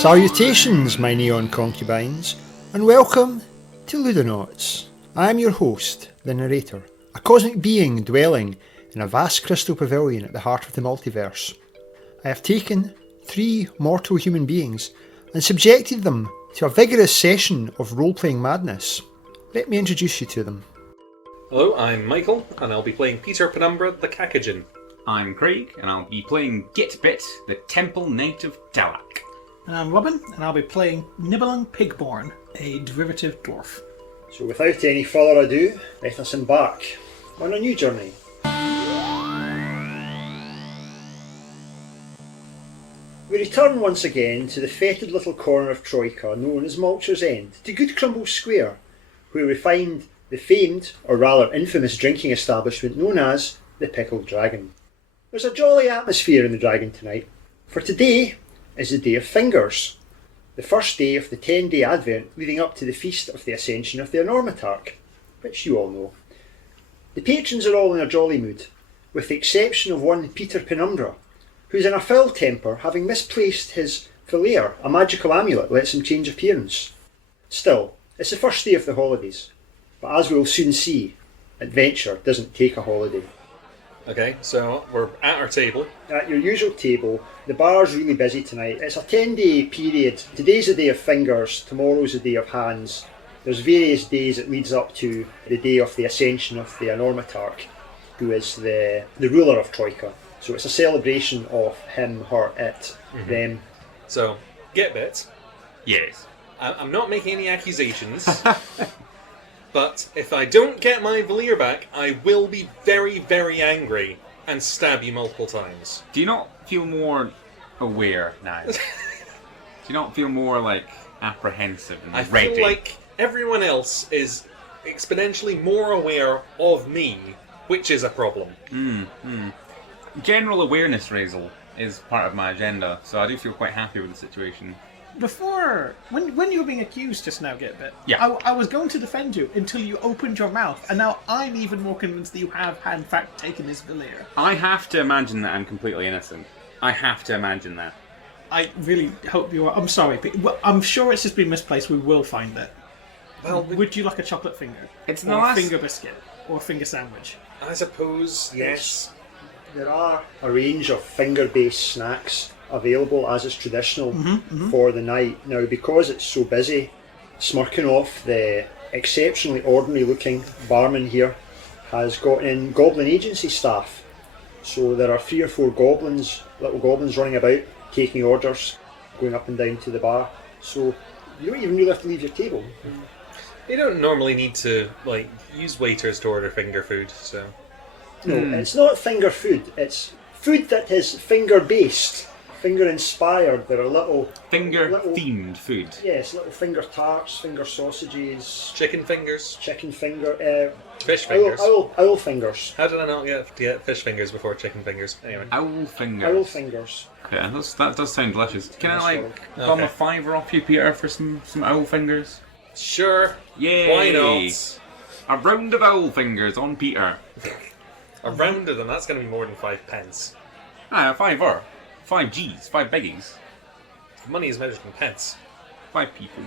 Salutations, my neon concubines, and welcome to Ludonauts. I am your host, the narrator, a cosmic being dwelling in a vast crystal pavilion at the heart of the multiverse. I have taken 3 mortal human beings and subjected them to a vigorous session of role-playing madness. Let me introduce you to them. Hello, I'm Michael, and I'll be playing Peter Penumbra the Cacogin. I'm Craig, and I'll be playing Gitbit, the Temple Knight of Talak. And I'm Robin, and I'll be playing Nibbling Pigborn, a derivative dwarf. So without any further ado, let us embark on a new journey. We return once again to the fetid little corner of Troika known as Malcher's End, to Good Crumble Square, where we find the famed, or rather infamous drinking establishment known as the Pickled Dragon. There's a jolly atmosphere in the Dragon tonight, for today is the Day of Fingers, the first day of the 10-day Advent leading up to the Feast of the Ascension of the Enormitarch, which you all know. The patrons are all in a jolly mood, with the exception of one Peter Penumbra, who's in a foul temper having misplaced his filaire, a magical amulet that lets him change appearance. Still, it's the first day of the holidays, but as we'll soon see, adventure doesn't take a holiday. Okay, so we're at our table. At your usual table, the bar's really busy tonight. It's a 10-day period. Today's the Day of Fingers, tomorrow's the Day of Hands. There's various days that leads up to the day of the Ascension of the Enormitarch, who is the ruler of Troika. So it's a celebration of him, her, it, them. So, Gitbit, Yes. I'm not making any accusations, but if I don't get my Valir back, I will be very, very angry and stab you multiple times. Do you not feel more aware now? Do you not feel more, apprehensive and I ready? feel like everyone else is exponentially more aware of me, which is a problem. General awareness raisal is part of my agenda, so I do feel quite happy with the situation. Before, when you were being accused just now, Gitbit, Yeah. I was going to defend you until you opened your mouth, and now I'm even more convinced that you have, in fact, taken his Valir. I have to imagine that I'm completely innocent. I have to imagine that. I really hope you are. I'm sorry, but I'm sure it's just been misplaced. We will find it. Well, Would you like a chocolate finger? It's or not a finger biscuit? Or a finger sandwich? I suppose, yes. There are a range of finger-based snacks available, as is traditional for the night. Now, because it's so busy, smirking off, the exceptionally ordinary-looking barman here has gotten in goblin agency staff. So there are 3 or 4 goblins, little goblins running about, taking orders, going up and down to the bar. So you don't even really have to leave your table. You don't normally need to, use waiters to order finger food, so... No, it's not finger food. It's food that is finger-based, finger-inspired. There are little... Finger-themed food. Yes, little finger tarts, finger sausages, Chicken fingers, chicken finger... fish fingers. Owl fingers. How did I not get fish fingers before chicken fingers? Anyway. Owl fingers. Owl fingers. Yeah, that does sound delicious. Can I, Yes, bum okay. a $5 off you, Peter, for some owl fingers? Sure. Yay! Why not? A round of owl fingers on Peter. A round of them, that's going to be more than 5 pence. Ah, $5. 5 G's, 5 beggies. Money is measured in pence. 5 people.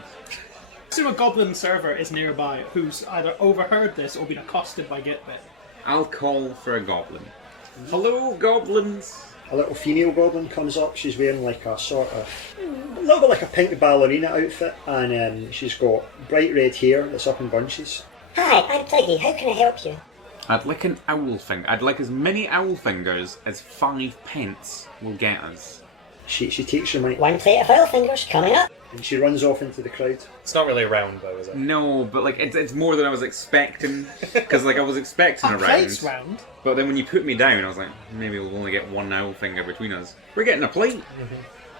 So a goblin server is nearby who's either overheard this or been accosted by Gitbit. I'll call for a goblin. Hello, goblins. A little female goblin comes up. She's wearing like a sort of... a little bit like a pink ballerina outfit, and she's got bright red hair that's up in bunches. Hi, I'm Peggy. How can I help you? I'd like an owl finger. I'd like as many owl fingers as 5 pence will get us. She takes your money 1 plate of oil fingers coming up. and she runs off into the crowd. It's not really a round though, is it? No, but it's more than I was expecting. Because I was expecting a round. Plate's round. But then when you put me down, I was like, maybe we'll only get one owl finger between us. We're getting a plate.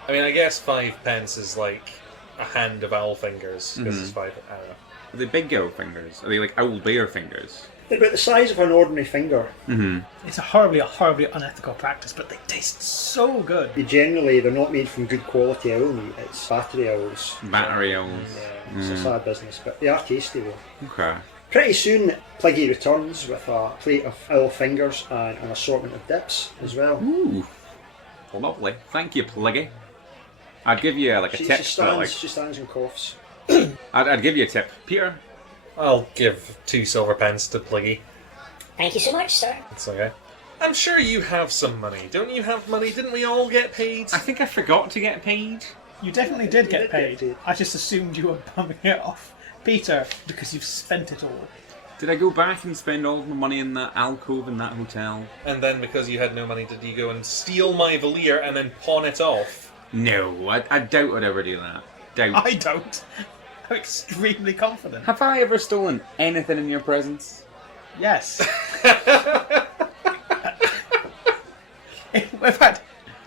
I mean, I guess 5 pence is like a hand of owl fingers. This is 5. I don't know. Are they big owl fingers? Are they like owl bear fingers? They're about the size of an ordinary finger. It's a horribly unethical practice, but they taste so good. They're not made from good quality owl meat. It's battery owls. Battery owls. Yeah, it's a sad business, but they are tasty though. Okay. Pretty soon, Pliggy returns with a plate of owl fingers and an assortment of dips as well. Ooh. Lovely. Thank you, Pliggy. I'd give you like a She tip. she stands and coughs. I'd give you a tip, Peter. I'll give 2 silver pence to Pliggy. Thank you so much, sir. It's okay. I'm sure you have some money. Don't you have money? Didn't we all get paid? I think I forgot to get paid. You definitely did get did get paid. paid. I just assumed you were bumming it off Peter because you've spent it all. Did I go back and spend all of my money in that alcove in that hotel? And then because you had no money, did you go and steal my Valir and then pawn it off? No, I doubt I'd ever do that. Doubt. I don't. I'm extremely confident. Have I ever stolen anything in your presence? Yes. In fact,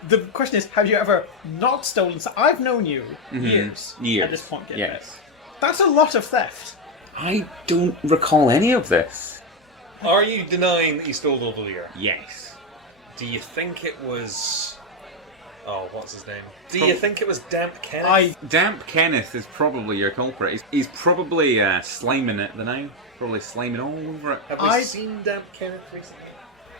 the question is, have you ever not stolen? I've known you years at this point. Yes. That's a lot of theft. I don't recall any of this. Are you denying that you stole the Valir? Yes. Do you think it was... Oh, what's his name? Do you think it was Damp Kenneth? Damp Kenneth is probably your culprit. He's probably sliming it now. Probably sliming all over it. Have we seen Damp Kenneth recently?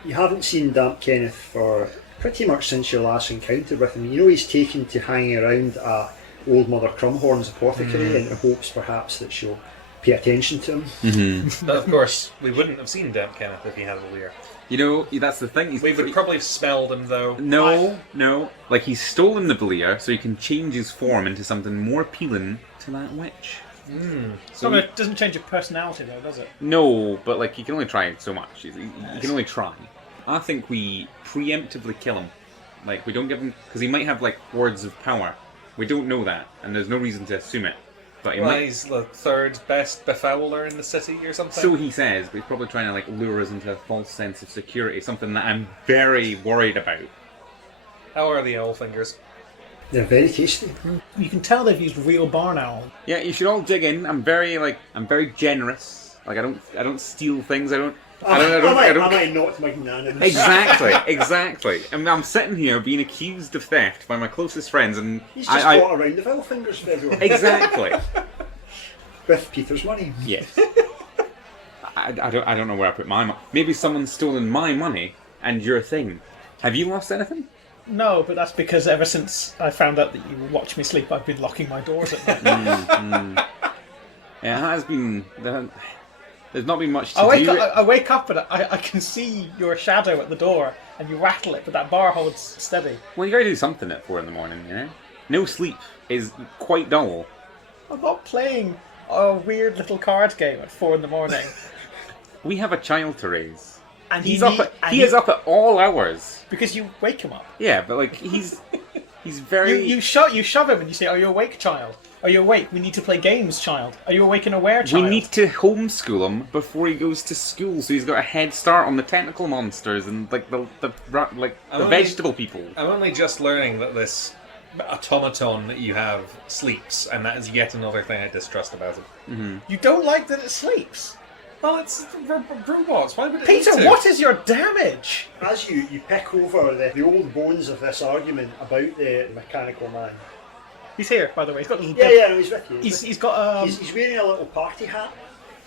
You haven't seen Damp Kenneth for pretty much since your last encounter with him. You know he's taken to hanging around at Old Mother Crumhorn's apothecary in hopes perhaps that she'll pay attention to him. But of course, we wouldn't have seen Damp Kenneth if he had a Valir. You know, that's the thing. We would probably have smelled him though. No. Like, he's stolen the Valir so he can change his form into something more appealing to that witch. So it doesn't change your personality though, does it? No, but like, you can only try so much. You can only try. I think we preemptively kill him. Like, we don't give him... Because he might have, like, words of power. We don't know that, and there's no reason to assume it. But he might... He's the 3rd best befouler in the city or something? So he says, but he's probably trying to, like, lure us into a false sense of security, something that I'm very worried about. How are the owl fingers? They're very tasty. You can tell they've used real barn owl. Yeah, you should all dig in. I'm very generous. Like, I don't steal things. I might not magnanimous. Exactly. And I'm sitting here being accused of theft by my closest friends, and He's just bought a round of owl fingers for everyone. Exactly. With Peter's money. Yes. I don't know where I put my money. Maybe someone's stolen my money and your thing. Have you lost anything? No, but that's because ever since I found out that you watch me sleep, I've been locking my doors at night. Yeah, it has been... There's not been much to I do. I wake up and I can see your shadow at the door, and you rattle it, but that bar holds steady. Well, you gotta do something at 4 in the morning, you know? No sleep is quite dull. I'm not playing a weird little card game at 4 in the morning. We have a child to raise. And He is up at all hours. because you wake him up. Yeah, but like he's very. You shove him and you say, "Are you awake, child? Are you awake? We need to play games, child. Are you awake and aware, child?" We need to homeschool him before he goes to school, so he's got a head start on the technical monsters and like the vegetable people. I'm only just learning that this automaton that you have sleeps, and that is yet another thing I distrust about it. You don't like that it sleeps. Well, it's robots. Why would it Peter, need to? what is your damage? As you pick over the old bones of this argument about the mechanical man. He's here, by the way. He's got a little Yeah, no, he's with you. He's got He's wearing a little party hat.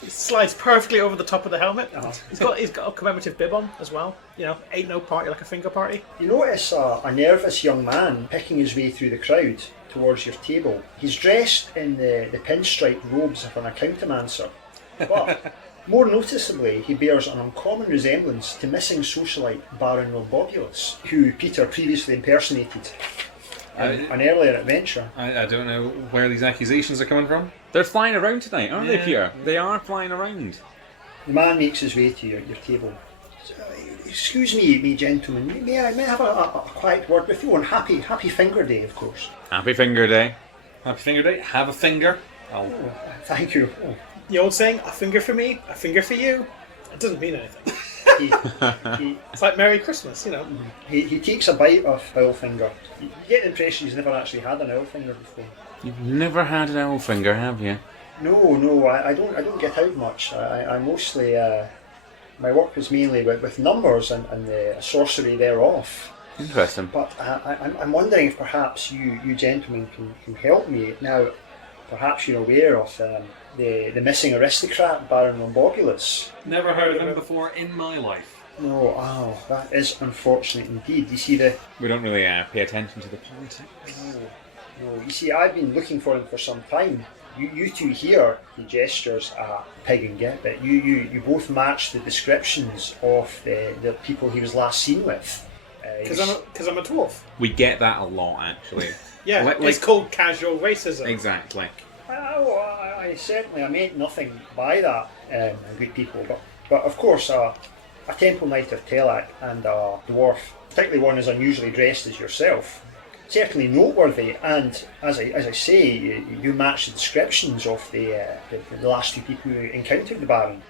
It slides perfectly over the top of the helmet. Uh-huh. He's got a commemorative bib on as well. You know, ain't no party like a finger party. You notice a nervous young man picking his way through the crowd towards your table. He's dressed in the pinstripe robes of an accountancer, but more noticeably, he bears an uncommon resemblance to missing socialite Baron Rhombobulous, who Peter previously impersonated in an earlier adventure. I don't know where these accusations are coming from. They're flying around tonight, aren't they, Yeah. Peter? They are flying around. The man makes his way to your table. Excuse me, gentlemen, may I have a quiet word with you on happy Finger Day, of course. Happy Finger Day. Happy Finger Day. Have a finger. Thank you. The old saying, a finger for me, a finger for you. It doesn't mean anything. He It's like Merry Christmas, you know. he takes a bite of Owlfinger. You get the impression he's never actually had an Owlfinger before. You've never had an owl finger, have you? No, I don't get out much. I mostly my work is mainly with numbers and the sorcery thereof. Interesting. But I'm wondering if perhaps you gentlemen can help me now. Perhaps you're aware of the missing aristocrat Baron Rhombobulous. Never heard of him before in my life. No, that is unfortunate indeed. You see We don't really pay attention to the politics. No, you see, I've been looking for him for some time. You two here, he gestures at Pig and Git, you both match the descriptions of the people he was last seen with. Because I'm a dwarf. We get that a lot, actually. Yeah, it's called casual racism. Exactly. I certainly, I meant nothing by that, good people, but of course, a Temple Knight of Telak and a dwarf, particularly one as unusually dressed as yourself, certainly noteworthy, and as I say, you match the descriptions of the last two people who encountered the Baron.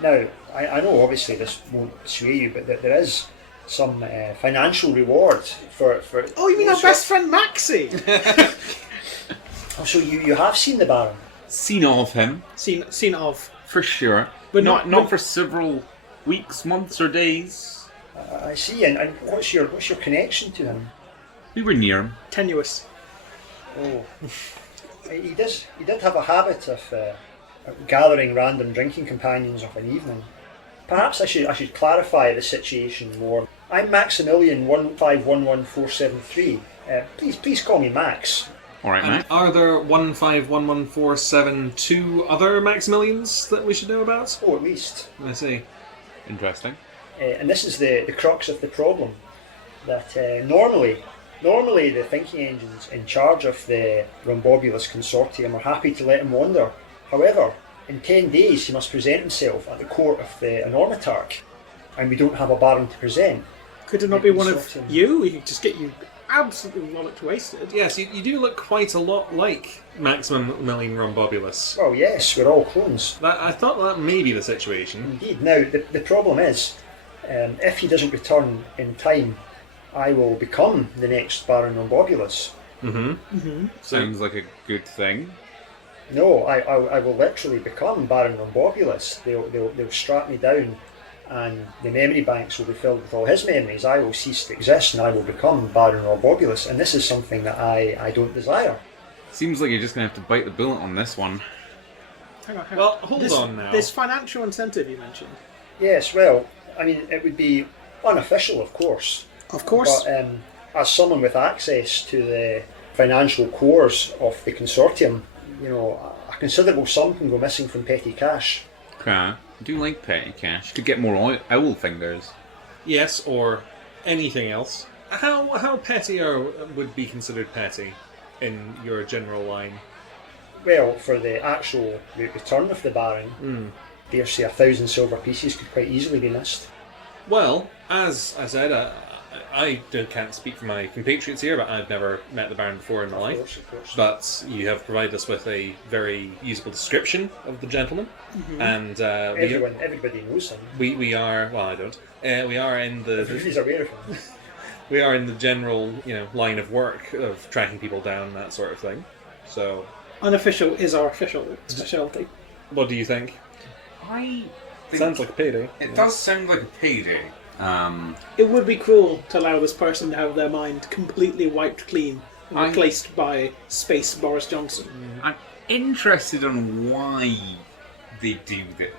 Now, I know obviously this won't sway you, but there is some financial reward for. Oh, you mean our best friend Maxie? Oh, so you have seen the Baron? Seen of him. Seen of. For sure. But not for several weeks, months, or days. I see, and what's your connection to him? We were near him. Tenuous. Oh, he did have a habit of gathering random drinking companions of an evening. Perhaps I should clarify the situation more. I'm Maximilian 1511473. Please call me Max. All right, And Mac. are there 1511472 other Maximilians that we should know about? Oh, at least. I see. Interesting. And this is the crux of the problem. That normally the thinking engines in charge of the Rhombobulous consortium are happy to let him wander. However, in 10 days he must present himself at the court of the Enormitarch, and we don't have a Baron to present. Could it not be one of you? We could just get you absolutely rollicked wasted. Yes, you do look quite a lot like Maximilian Rhombobulous. Well, yes, we're all clones. I thought that may be the situation. Indeed. Now, the problem is, if he doesn't return in time, I will become the next Baron Rhombobulous. Sounds like a good thing. No, I will literally become Baron Rhombobulous. They'll strap me down, and the memory banks will be filled with all his memories. I will cease to exist, and I will become Baron Rhombobulous. And this is something that I don't desire. Seems like you're just going to have to bite the bullet on this one. Hang on. Well, hold on now. This financial incentive you mentioned. Yes, well, I mean, it would be unofficial, of course. Of course. But as someone with access to the financial cores of the consortium, you know, a considerable sum can go missing from petty cash. Okay. I do like petty cash. You could get more owl fingers. Yes, or anything else. How petty would be considered petty in your general line? Well, for the actual return of the Baron, dare say 1,000 silver pieces could quite easily be missed. Well, as I said, I can't speak for my compatriots here, but I've never met the Baron before in my life. Of course. But you have provided us with a very usable description of the gentleman, and Everybody knows him. we are. Well, I don't. We are in the Everybody's aware of him. we are in the general line of work of tracking people down, that sort of thing. So, Unofficial is our official specialty. what do you think? I think Sounds like a payday. it does sound like a payday. It would be cruel to allow this person to have their mind completely wiped clean and replaced by Space Boris Johnson. I'm interested on why they do that.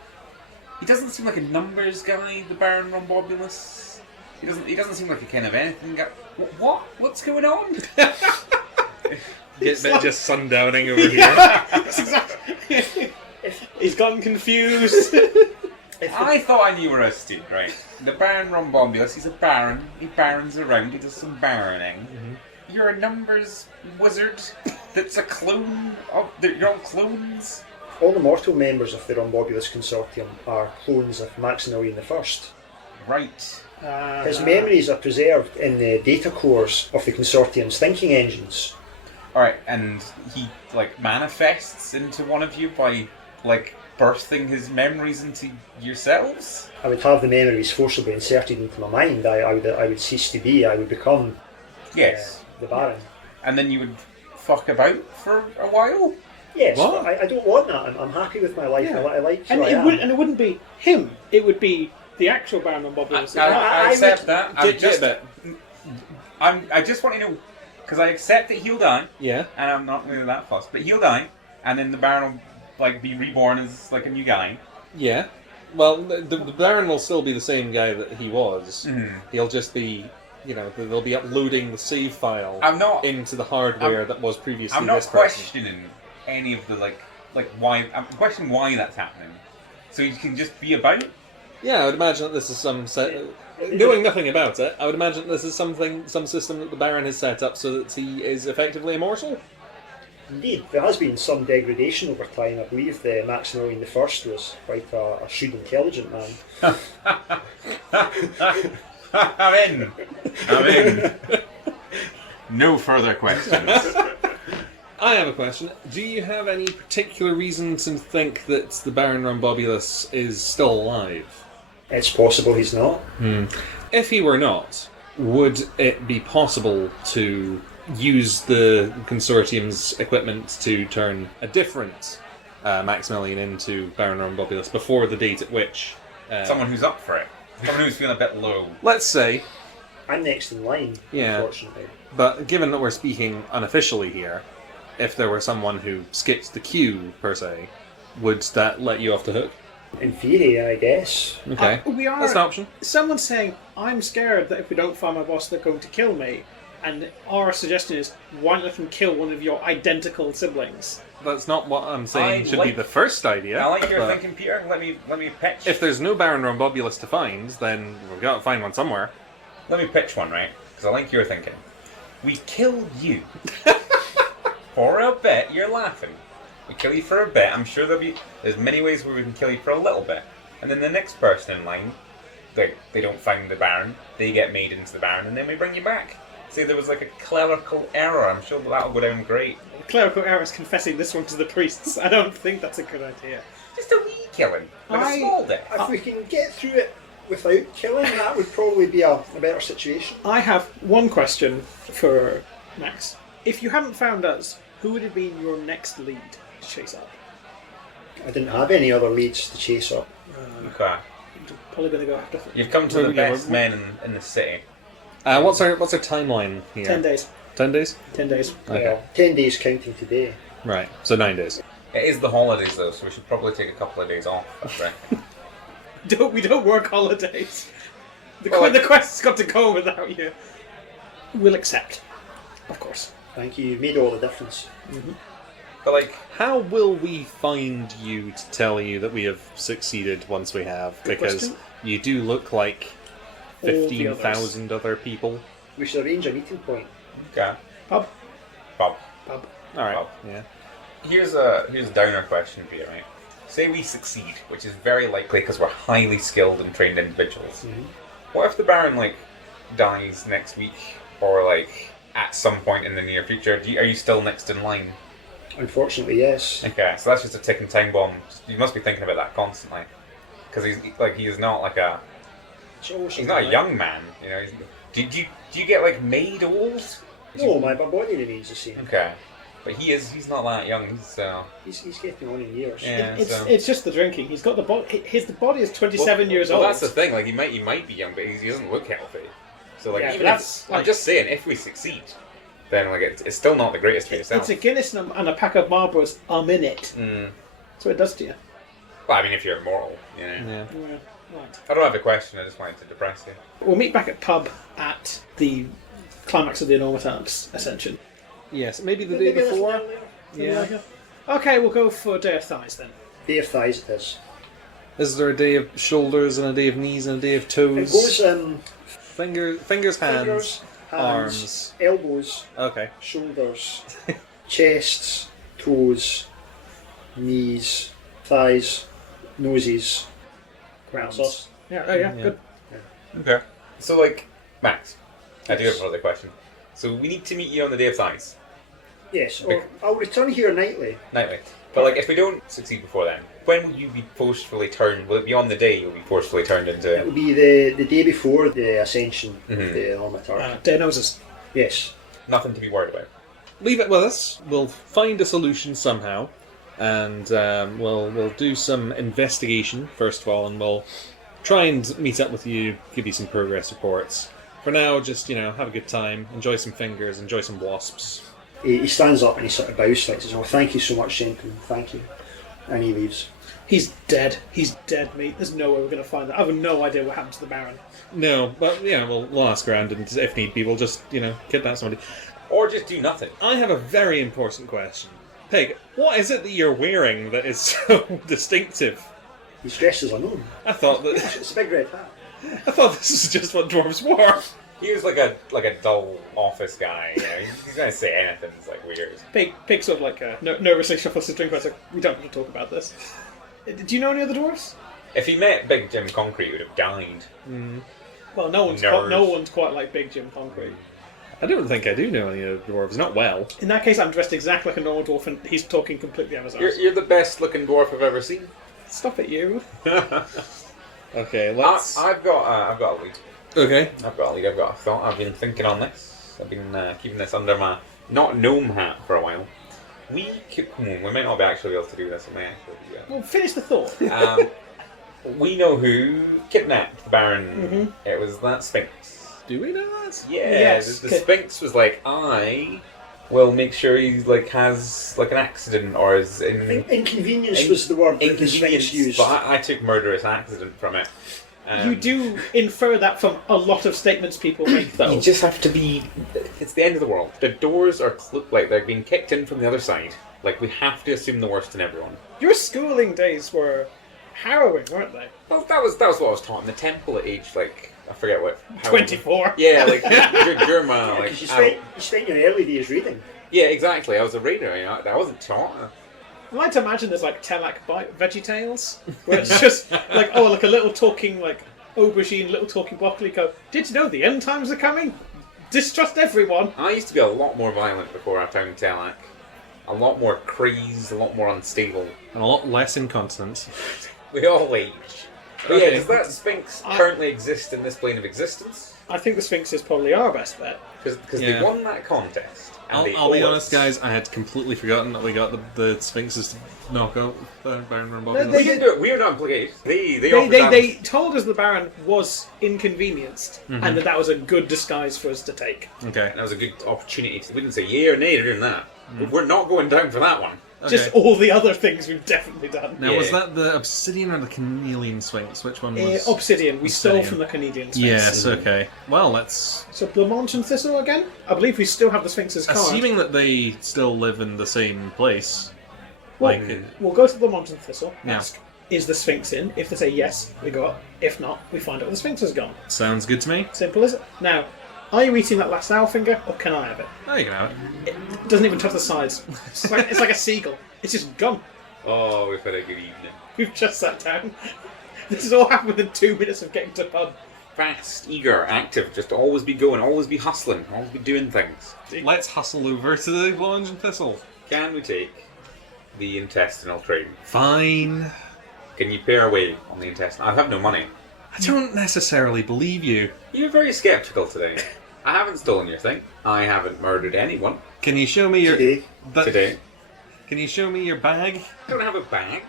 He doesn't seem like a numbers guy, the Baron Rhombobulous. He doesn't seem like a kind of anything guy. What's going on? It's just sundowning over here. That's exactly. He's gotten confused. I thought I knew where I stood, right? The Baron Rhombobulous, he's a baron. He barons around, he does some baroning. You're a numbers wizard that's a clone of... You're all clones? All the mortal members of the Rhombobulous consortium are clones of Maximilian I. Right. His memories are preserved in the data cores of the consortium's thinking engines. Alright, and he, manifests into one of you by, bursting his memories into yourselves? I would have the memories forcibly inserted into my mind. I would cease to be. I would become the Baron. And then you would fuck about for a while? Yes, What? but I don't want that. I'm happy with my life. Yeah. I like who And I it am. wouldn't be him. It would be the actual Baron Rhombobulous. I accept would- that. I just want to know, because I accept that he'll die, Yeah. and I'm not really that fussed, but he'll die, and then the Baron will be reborn as a new guy. Yeah. Well, the Baron will still be the same guy that he was. He'll just be they'll be uploading the save file I'm not into the hardware that was previously I'm not this person. questioning any of the like why. I'm questioning why that's happening. So you can just be about. Yeah, I would imagine that this is some knowing nothing about it. I would imagine this is some system that the Baron has set up so that he is effectively immortal. Indeed, there has been some degradation over time. I believe the Maximilian I was quite a shrewd, intelligent man. I'm in. No further questions. I have a question. Do you have any particular reason to think that the Baron Rhombobulous is still alive? It's possible he's not. If he were not, would it be possible to use the consortium's equipment to turn a different Maximilian into Baron Rhombobulous before the date at which... Someone who's up for it. Someone who's feeling a bit low. Let's say... I'm next in line, unfortunately. But given that we're speaking unofficially here, if there were someone who skipped the queue, per se, would that let you off the hook? In theory, I guess. Okay. That's an option. Someone's saying, I'm scared that if we don't find my boss, they're going to kill me. And our suggestion is, why not let them kill one of your identical siblings? That's not what I'm saying should be the first idea. I like your thinking, Peter. Let me pitch. If there's no Baron Rhombobulous to find, then we've got to find one somewhere. Let me pitch one, right? Because I like your thinking. We kill you. For a bit, you're laughing. We kill you for a bit. I'm sure there's many ways where we can kill you for a little bit. And then the next person in line, they don't find the Baron, they get made into the Baron, and then we bring you back. Say there was like a clerical error. I'm sure that'll go down great. Clerical error is confessing this one to the priests. I don't think that's a good idea. Just a wee killing. Like a small death. If we can get through it without killing, that would probably be a better situation. I have one question for Max. If you hadn't found us, who would have been your next lead to chase up? I didn't have any other leads to chase up. Okay. You're probably going to go after... You've come to the best men in the city. What's our timeline here? 10 days. 10 days? 10 days. Okay. Well, 10 days counting today. Right, so 9 days. It is the holidays though, so we should probably take a couple of days off. That's right. We don't work holidays. The quest's got to go without you. We'll accept. Of course. Thank you. You've made all the difference. But like, How will we find you to tell you that we have succeeded once we have? Good Because question. you do look like All the 15,000 other people. We should arrange a meeting point. okay. Pub. Bob. Pub. Alright, Well. yeah. Here's a downer question for you, right? Say we succeed, which is very likely because we're highly skilled and trained individuals. What if the Baron dies next week, or at some point in the near future? Are you still next in line? Unfortunately, yes. Okay, so that's just a ticking time bomb. You must be thinking about that constantly, because he's not he's not a young man. You know, do you get made old? No, my body remains the same. Okay, but he's not that young. He's getting on in years. Yeah, It's just the drinking. He's got the body. The body is 27 years old. Well, that's the thing. He might be young, but he doesn't look healthy. So Yeah, even but if that's, I'm just saying, if we succeed, then it's still not the greatest for yourself. It's a Guinness and a pack of Marlboros a minute. Mm. That's what it does to you. Well, I mean, if you're immortal, you know. Yeah. Yeah, right. I don't have a question. I just wanted to depress you. We'll meet back at pub at the climax of the Enormitab's ascension. Yes, maybe the day before. Yeah. Okay, we'll go for Day of Thighs then. Day of thighs it is. Is there a day of shoulders and a day of knees and a day of It toes? goes Fingers, hands, fingers, arms. elbows, Okay. shoulders, chests, toes, knees, thighs, noses, grounds. Yeah, good. Okay. So, Max, I do have another question. So we need to meet you on the Day of Thighs, Yes, or I'll return here nightly. But if we don't succeed before then, when will you be forcefully turned? Will it be on the day you'll be forcefully turned It into? will be the day before the ascension of Mhm. the Enormitar. Day Noses. Yes. Nothing to be worried about. Leave it with us. We'll find a solution somehow, and we'll do some investigation first of all, and we'll try and meet up with you, give you some progress reports. For now, just have a good time, enjoy some fingers, enjoy some wasps. He stands up and he sort of bows, says, "Oh, thank you so much, gentlemen. Thank you." And he leaves. He's dead. He's dead, mate. There's no way we're going to find that. I have no idea what happened to the Baron. No, but yeah, we'll ask around, and if need be, we'll just kidnap somebody. Or just do nothing. I have a very important question. Pig, what is it that you're wearing that is so distinctive? He's dressed as a gnome. I thought that It's a big red hat. I thought this was just what dwarves wore. He was like a dull office guy. You know? He's going to say anything. It's like weird. Pig sort of like nervously shuffles his drink. I was like, we don't have to talk about this. Do you know any other dwarves? If he met Big Jim Concrete, he would have died. Well, no one's quite like Big Jim Concrete. I don't think I do know any of the dwarves. Not well. In that case, I'm dressed exactly like a normal dwarf, and he's talking completely Amazon. You're the best looking dwarf I've ever seen. Stop it, you. Okay, let's. I've got a lead. Okay. I've got a lead. I've got a thought. I've been thinking on this. I've been keeping this under my not gnome hat for a while. We might not be actually able to do this. We may actually do that. Well, finish the thought. We know who kidnapped the Baron. It was that Sphinx. Do we know that? Yeah, Yes, the Sphinx was like, I will make sure he has an accident or is in. I think inconvenience was the word that the Sphinx used. But I took murderous accident from it. You do infer that from a lot of statements people make, though. You just have to be. It's the end of the world. The doors are like they're being kicked in from the other side. Like we have to assume the worst in everyone. Your schooling days were harrowing, weren't they? Well, that was what I was taught in the temple at age I forget what. 24. Yeah, like during my like. Because you spent your early days reading. Yeah, exactly. I was a raider. You know, I wasn't taught. I like to imagine there's like Telak Veggie Tales, where it's just like a little talking like aubergine, little talking broccoli. Go, did you know the end times are coming? Distrust everyone. I used to be a lot more violent before I found Telak. A lot more crazed, a lot more unstable. And a lot less incontinence. We all age. But Okay. yeah, does that Sphinx currently exist in this plane of existence? I think the Sphinx is probably our best bet. Because Yeah. they won that contest. And they I'll be owe honest, us. guys. I had completely forgotten that we got the Sphinxes to knock out Baron Rhombobulous. We didn't do it. We were not implicated. They told us the Baron was inconvenienced, and that was a good disguise for us to take. Okay. That was a good opportunity. We didn't say yay or nay to doing that. We're not going down for that one. Just all the other things we've definitely done. Now, was Yeah. that the Obsidian or the Carnelian Sphinx? Which one was? Obsidian. We stole Obsidian. from the Canadian Sphinx. Yes. Okay. Well, let's. So Blamont and Thistle again? I believe we still have the Sphinx's card. Assuming that they still live in the same place. Well, like, we'll go to Blamont and Thistle, Yeah. ask, is the Sphinx in? If they say yes, we go up. If not, we find out where the Sphinx has gone. sounds good to me. Simple as it. Now, are you eating that last owl finger, or can I have it? Oh, you can have it. It doesn't even touch the sides. It's like a seagull. It's just gone. Oh, we've had a good evening. We've just sat down. This has all happened within 2 minutes of getting to pub. Fast, eager, active, just always be going, always be hustling, always be doing things. Let's hustle over to the Blonge and Thistle. Can we take the intestinal trade? Fine. Can you pay our way on the intestinal? I have no money. I don't necessarily believe you. You're very sceptical today. I haven't stolen your thing. I haven't murdered anyone Can you show me your Today. today. Can you show me your bag? I don't have a bag.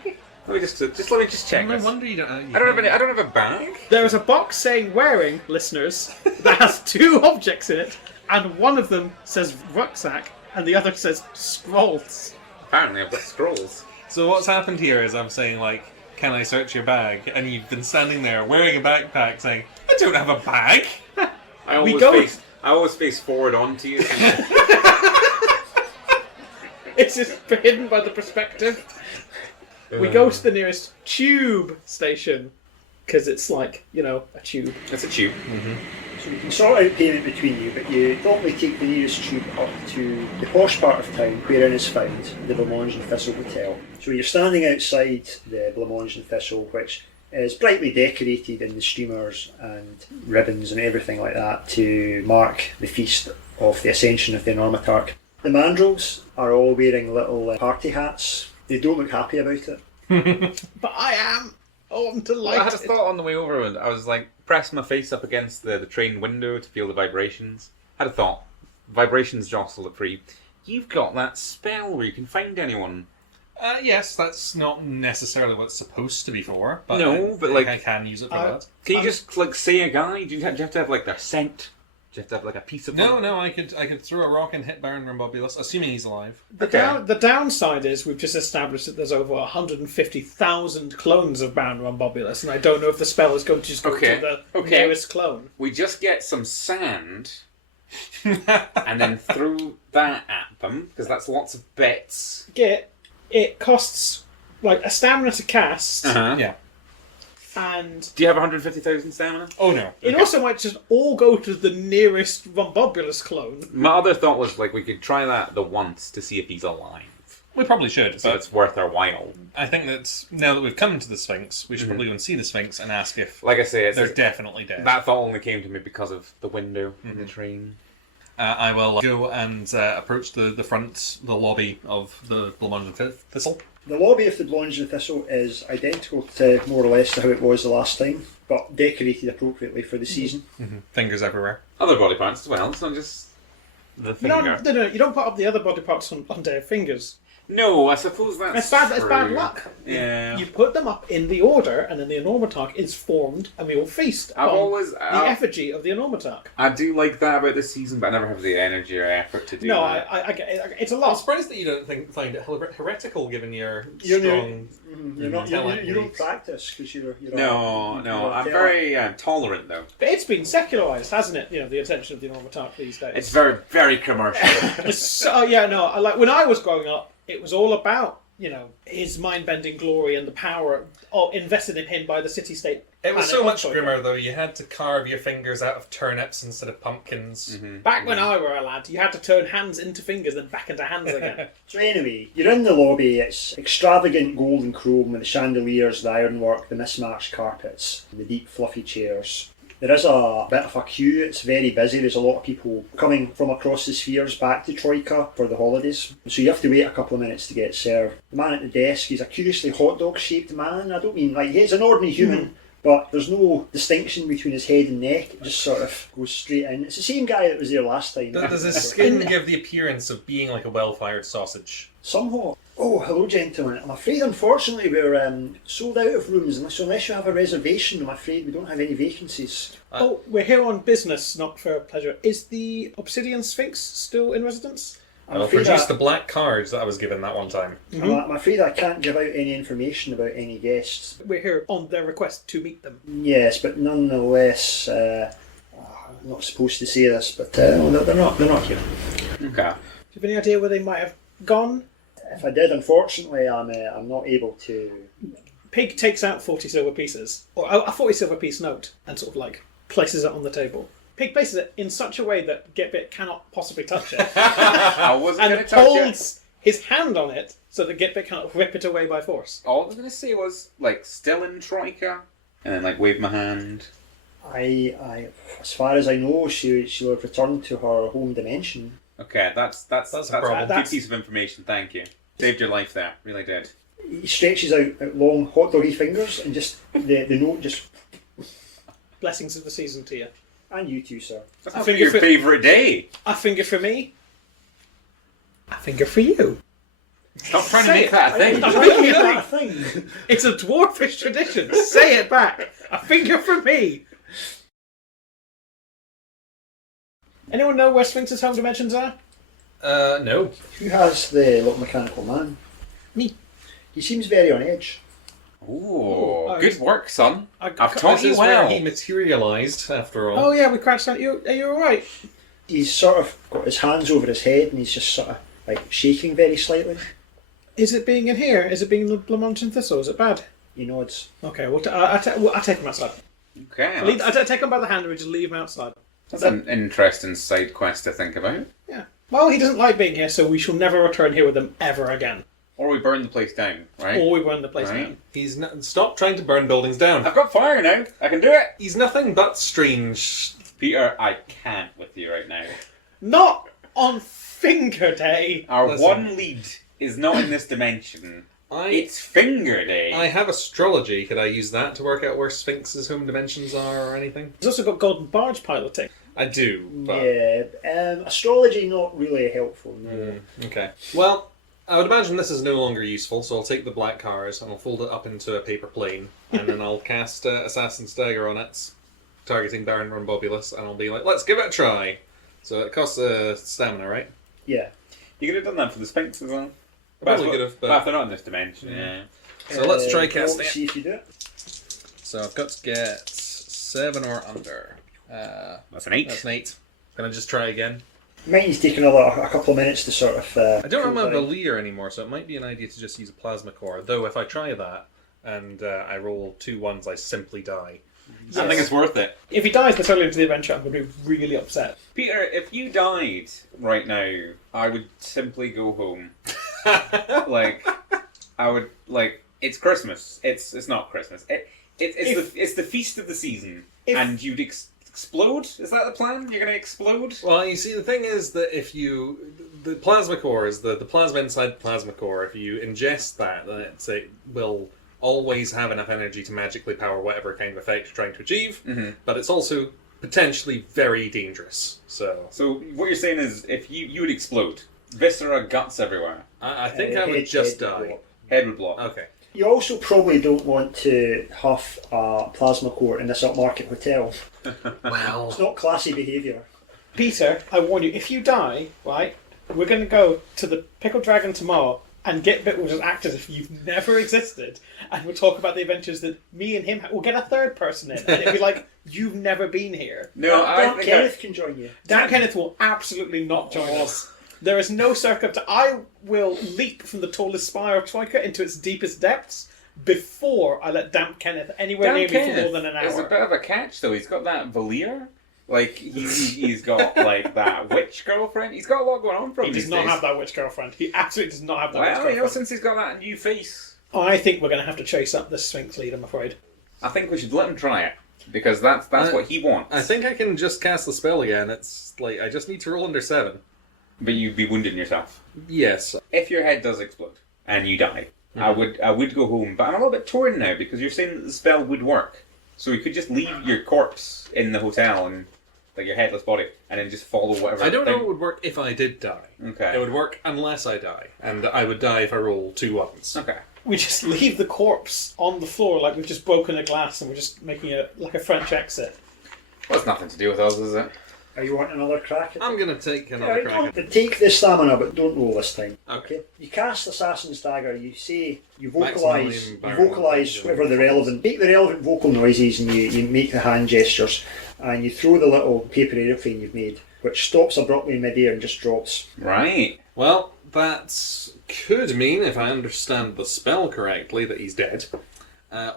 Let me just check No this. wonder you don't. I don't have a bag. There is a box saying wearing, listeners, that has 2 objects in it, and one of them says rucksack, and the other says scrolls. Apparently, I've got scrolls. So what's happened here is I'm saying like, can I search your bag? And you've been standing there wearing a backpack saying, I don't have a bag. I go- always face forward onto you. It's just hidden by the perspective. We go to the nearest tube station, because it's like, a tube. It's a tube. So you can sort out payment between you, but you normally take the nearest tube up to the posh part of town wherein is found the Blancmange and Thistle Hotel. So you're standing outside the Blancmange and Thistle, which is brightly decorated in the streamers and ribbons and everything like that to mark the feast of the Ascension of the Enormitarch. The mandrels are all wearing little party hats. They don't look happy about it. But I am! Oh, I'm Well, I had a delighted. thought on the way over. I was like, pressing my face up against the train window to feel the vibrations. Had a thought. Vibrations jostle it free. You've got that spell where you can find anyone. Yes, that's not necessarily what it's supposed to be for. But No, but, like, I can use it for that. Can you just say a guy? Do you have to have like their scent? Do you have to have like a piece of No, I could throw a rock and hit Baron Rhombobulous, assuming he's alive. The downside is we've just established that there's over 150,000 clones of Baron Rhombobulous, and I don't know if the spell is going to just go to the nearest clone. We just get some sand and then throw that at them, because that's lots of bits. It costs like a stamina to cast. Yeah. And do you have 150,000 stamina? Oh no. It also might just all go to the nearest Rhombobulous clone. My other thought was like we could try that the once to see if he's alive. We probably should, so but it's worth our while. I think that now that we've come to the Sphinx, we should probably go and see the Sphinx and ask if, like I say, they're definitely dead. That thought only came to me because of the window in the train. I will go and approach the lobby of the Blundering Thistle. The lobby of the Blundering Thistle is identical to more or less to how it was the last time, but decorated appropriately for the season. Fingers everywhere. Other body parts as well, it's not just the finger. No, you don't put up the other body parts on their fingers. No, I suppose that's It's bad luck. Yeah. You put them up in the order, and then the Enormotarch is formed, and we all feast the effigy of the Enormotarch. I do like that about this season, but I never have the energy or effort to do that. No, I get it. It's a lot. I'm surprised that you don't find it heretical, given your strong... You don't practice, because you're No, I'm very tolerant, though. But it's been secularised, hasn't it? You know, the attention of the Enormotarch these days. It's very, very commercial. Like when I was growing up, it was all about, his mind-bending glory and the power invested in him by the city-state. It was so much grimmer, though. You had to carve your fingers out of turnips instead of pumpkins. Back when I were a lad, you had to turn hands into fingers, then back into hands again. So anyway, you're in the lobby. It's extravagant gold and chrome with the chandeliers, the ironwork, the mismatched carpets, and the deep fluffy chairs. There is a bit of a queue. It's very busy. There's a lot of people coming from across the spheres back to Troika for the holidays. So you have to wait a couple of minutes to get served. The man at the desk, he's a curiously hot dog shaped man. I don't mean like he's an ordinary human, but there's no distinction between his head and neck. It just sort of goes straight in. It's the same guy that was there last time. Does his skin give the appearance of being like a well-fired sausage? Somewhat. Oh, hello, gentlemen. I'm afraid, unfortunately, we're sold out of rooms. So unless you have a reservation, I'm afraid we don't have any vacancies. We're here on business, not for pleasure. Is the Obsidian Sphinx still in residence? I'll produce the black cards that I was given that one time. I'm afraid I can't give out any information about any guests. We're here on their request to meet them. Yes, but nonetheless, I'm not supposed to say this, but they're not here. Okay. Do you have any idea where they might have gone? If I did, unfortunately, I'm not able to. Pig takes out 40 silver pieces, or a 40 silver piece note, and sort of like places it on the table. Pig places it in such a way that Gitbit cannot possibly touch it. I wasn't going and to touch holds his hand on it so that Gitbit cannot rip it away by force. All I was going to say was, like, still in Troika, and then, like, wave my hand. I as far as I know, she'll have returned to her home dimension. Okay, that's a problem. good piece of information, thank you. Saved your life there, really did. He stretches out long hot doggy fingers and just the note just. Blessings of the season to you. And you too, sir. That's not your favourite day. A finger for me. A finger for you. Stop trying to make that a thing. That a thing. It's a dwarfish tradition. Say it back. A finger for me. Anyone know where Sphinx's home dimensions are? No. Who has the little mechanical man? Me. He seems very on edge. Ooh, good work, son. I've taught This you is where well. he materialised, after all. Oh yeah, we crashed down. Are you alright? He's sort of got his hands over his head and he's just sort of like shaking very slightly. Is it being in here? Is it being the Blamontin Thistle? Is it bad? He nods. Okay, well, I'll take him outside. Okay, I take him by the hand and we just leave him outside. that's an interesting side quest to think about. Yeah. Well, he doesn't like being here, so we shall never return here with him ever again. Or we burn the place down, right? Or we burn the place Right. down. He's stop trying to burn buildings down. I've got fire now. I can do it. He's nothing but strange. Peter, I can't with you right now. Not on Finger Day. Our Listen. one lead is not in this dimension. It's Finger Day. I have astrology. Could I use that to work out where Sphinx's home dimensions are or anything? He's also got Golden Barge piloting. I do, but... Yeah, astrology not really helpful. No. Okay. Well, I would imagine this is no longer useful, so I'll take the black cards and I'll fold it up into a paper plane, and then I'll cast Assassin's Dagger on it. targeting Baron Rhombobulous, and I'll be like, let's give it a try. So it costs stamina, right? Yeah. You could have done that for the Sphinx as well. I probably could have, But if they're not in this dimension, yeah. So let's try Go on, casting it. see if you do it. So I've got to get 7 or under. That's an 8. That's an 8. Gonna just try again. Mine's taken a couple of minutes to sort of... I don't have my filter out. Valier anymore, so it might be an idea to just use a plasma core. Though if I try that and I roll 2 1s, I simply die. I think it's worth it. If he dies this early into the adventure, I'm going to be really upset. Peter, if you died right now, I would simply go home. I would, it's Christmas. It's not Christmas. It's the feast of the season. And you'd explode? Is that the plan? You're going to explode? Well, you see, the thing is that if you... The plasma core is the plasma inside the plasma core. If you ingest that, then it will always have enough energy to magically power whatever kind of effect you're trying to achieve. Mm-hmm. But it's also potentially very dangerous. So what you're saying is, if you would explode. Viscera, guts everywhere. I think I would just die. Head would block. Okay. You also probably don't want to huff a plasma core in this upmarket hotel. Well... It's not classy behaviour. Peter, I warn you, if you die, right, we're going to go to the Pickle Dragon tomorrow and get Bitwell as actors if you've never existed, and we'll talk about the adventures that me and him we'll get a third person in, and it'll be like, you've never been here. No, Dan Kenneth can join you. Dan Kenneth will absolutely not join us. There is no I will leap from the tallest spire of Troika into its deepest depths before I let Damp Kenneth anywhere near me for more than an hour. It's a bit of a catch, though. He's got that Valier. He's got, that witch girlfriend. He's got a lot going on for him. He does not have that witch girlfriend. He absolutely does not have that witch Well, girlfriend. since he's got that new face. I think we're going to have to chase up this Sphinx lead, I'm afraid. I think we should let him try it. Because that's what he wants. I think I can just cast the spell again. It's I just need to roll under 7. But you'd be wounding yourself. Yes. If your head does explode and you die, I would go home. But I'm a little bit torn now because you're saying that the spell would work. So we could just leave your corpse in the hotel and your headless body, and then just follow whatever. I don't know it would work if I did die. Okay. It would work unless I die, and I would die if I roll 2 1s. Okay. We just leave the corpse on the floor like we've just broken a glass and we're just making a French exit. Well, it's nothing to do with us, is it? Are you wanting another crack at it? I'm going to take another crack at it. Take the stamina, but don't roll this time. Okay. You cast Assassin's Dagger. You say you Maximum vocalise whatever the relevant. Make the relevant vocal noises, and you make the hand gestures, and you throw the little paper aeroplane you've made, which stops abruptly in midair and just drops. Right. Well, that could mean, if I understand the spell correctly, that he's dead.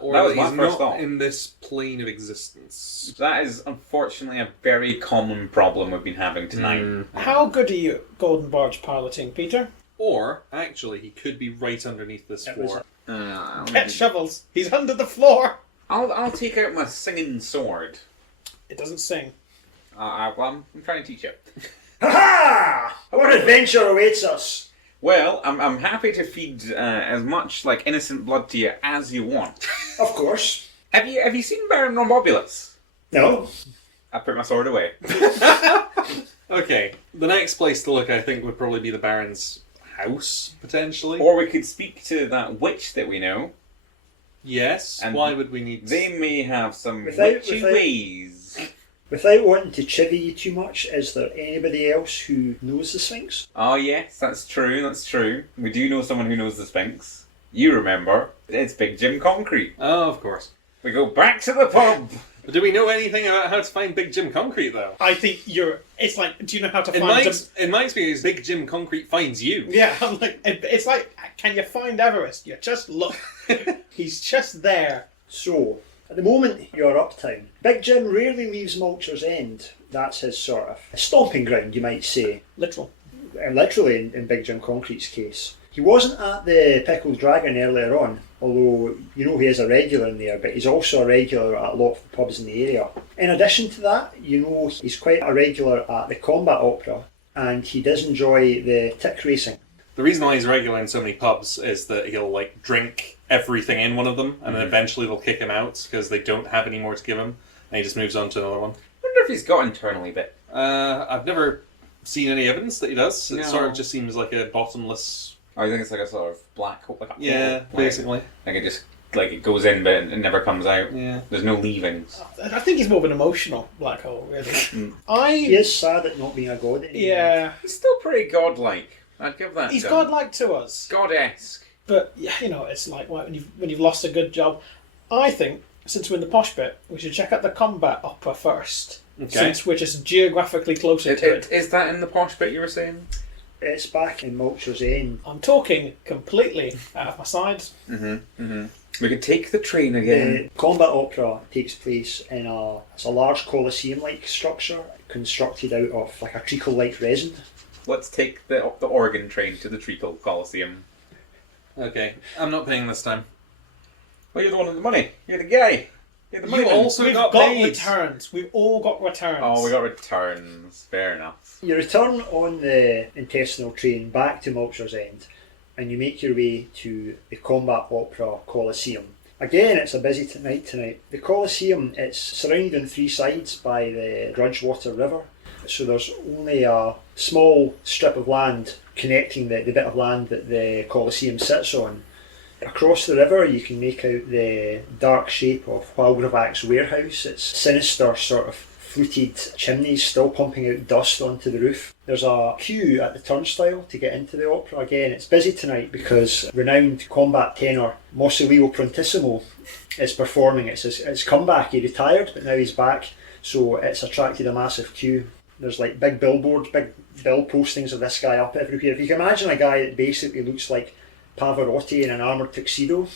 Or That was that my he's first not thought. in this plane of existence. That is unfortunately a very common problem we've been having tonight. How good are you at Golden Barge piloting, Peter? Or, actually, he could be right underneath this It was- floor. Get shovels. He's under the floor. I'll take out my singing sword. It doesn't sing. I'm trying to teach it. Ha ha! What adventure awaits us? Well, I'm happy to feed as much innocent blood to you as you want. Of course. Have you seen Baron Rhombobulous? No. I put my sword away. Okay, the next place to look, I think, would probably be the Baron's house, potentially. Or we could speak to that witch that we know. Yes, And why would we need... They may have some Without- witchy without- ways. Without wanting to chivvy you too much, is there anybody else who knows the Sphinx? Oh yes, that's true. We do know someone who knows the Sphinx. You remember. It's Big Jim Concrete. Oh, of course. We go back to the pub. But do we know anything about how to find Big Jim Concrete, though? I think it's like, do you know how to In find... my experience, Big Jim Concrete finds you. Yeah, I'm like, it's like, can you find Everest? You just look. He's just there. So, at the moment you're uptown, Big Jim rarely leaves Mulcher's End. That's his sort of stomping ground, you might say. Literal. And literally in Big Jim Concrete's case. He wasn't at the Pickled Dragon earlier on, although he is a regular in there, but he's also a regular at a lot of the pubs in the area. In addition to that, he's quite a regular at the Combat Opera, and he does enjoy the tick racing. The reason why he's regular in so many pubs is that he'll drink everything in one of them, and then eventually they'll kick him out because they don't have any more to give him, and he just moves on to another one. I wonder if he's got internally bit. I've never seen any evidence that he does. It No. sort of just seems like a bottomless... I think it's like a sort of black hole. Yeah, basically. It just like it goes in but it never comes out. Yeah. There's no leavings. I think he's more of an emotional black hole, really. He is sad at not being a god anymore. Yeah. He's still pretty godlike. I'd give that. He's to him. godlike to us. God-esque. But, yeah, it's like when you've lost a good job. I think, since we're in the posh bit, we should check out the combat opera first. Okay. Since we're just geographically closer to it. Is that in the posh bit you were saying? It's back in Mulcher's End. I'm talking completely out of my sides. We could take the train again. The combat opera takes place in it's a large Colosseum-like structure constructed out of like a treacle-like resin. Let's take the organ train to the Treacle Coliseum. Okay, I'm not paying this time. Well, you're the one with the money. You're the guy. You're the money. You also We've got got paid. returns. We've all got returns. Oh, we got returns. Fair enough. You return on the intestinal train back to Mulcher's End and you make your way to the Combat Opera Coliseum. Again, it's a busy night tonight. The Coliseum, it's surrounded on three sides by the Grudgewater River. So there's only a small strip of land connecting the bit of land that the Coliseum sits on. Across the river you can make out the dark shape of Whalgravak's warehouse. It's sinister sort of fluted chimneys still pumping out dust onto the roof. There's a queue at the turnstile to get into the opera. Again, it's busy tonight because renowned combat tenor Mausoleo Prontissimo is performing. It's his comeback. He retired but now he's back, so it's attracted a massive queue. There's like big billboards, big bill postings of this guy up everywhere. If you can imagine a guy that basically looks like Pavarotti in an armoured tuxedo.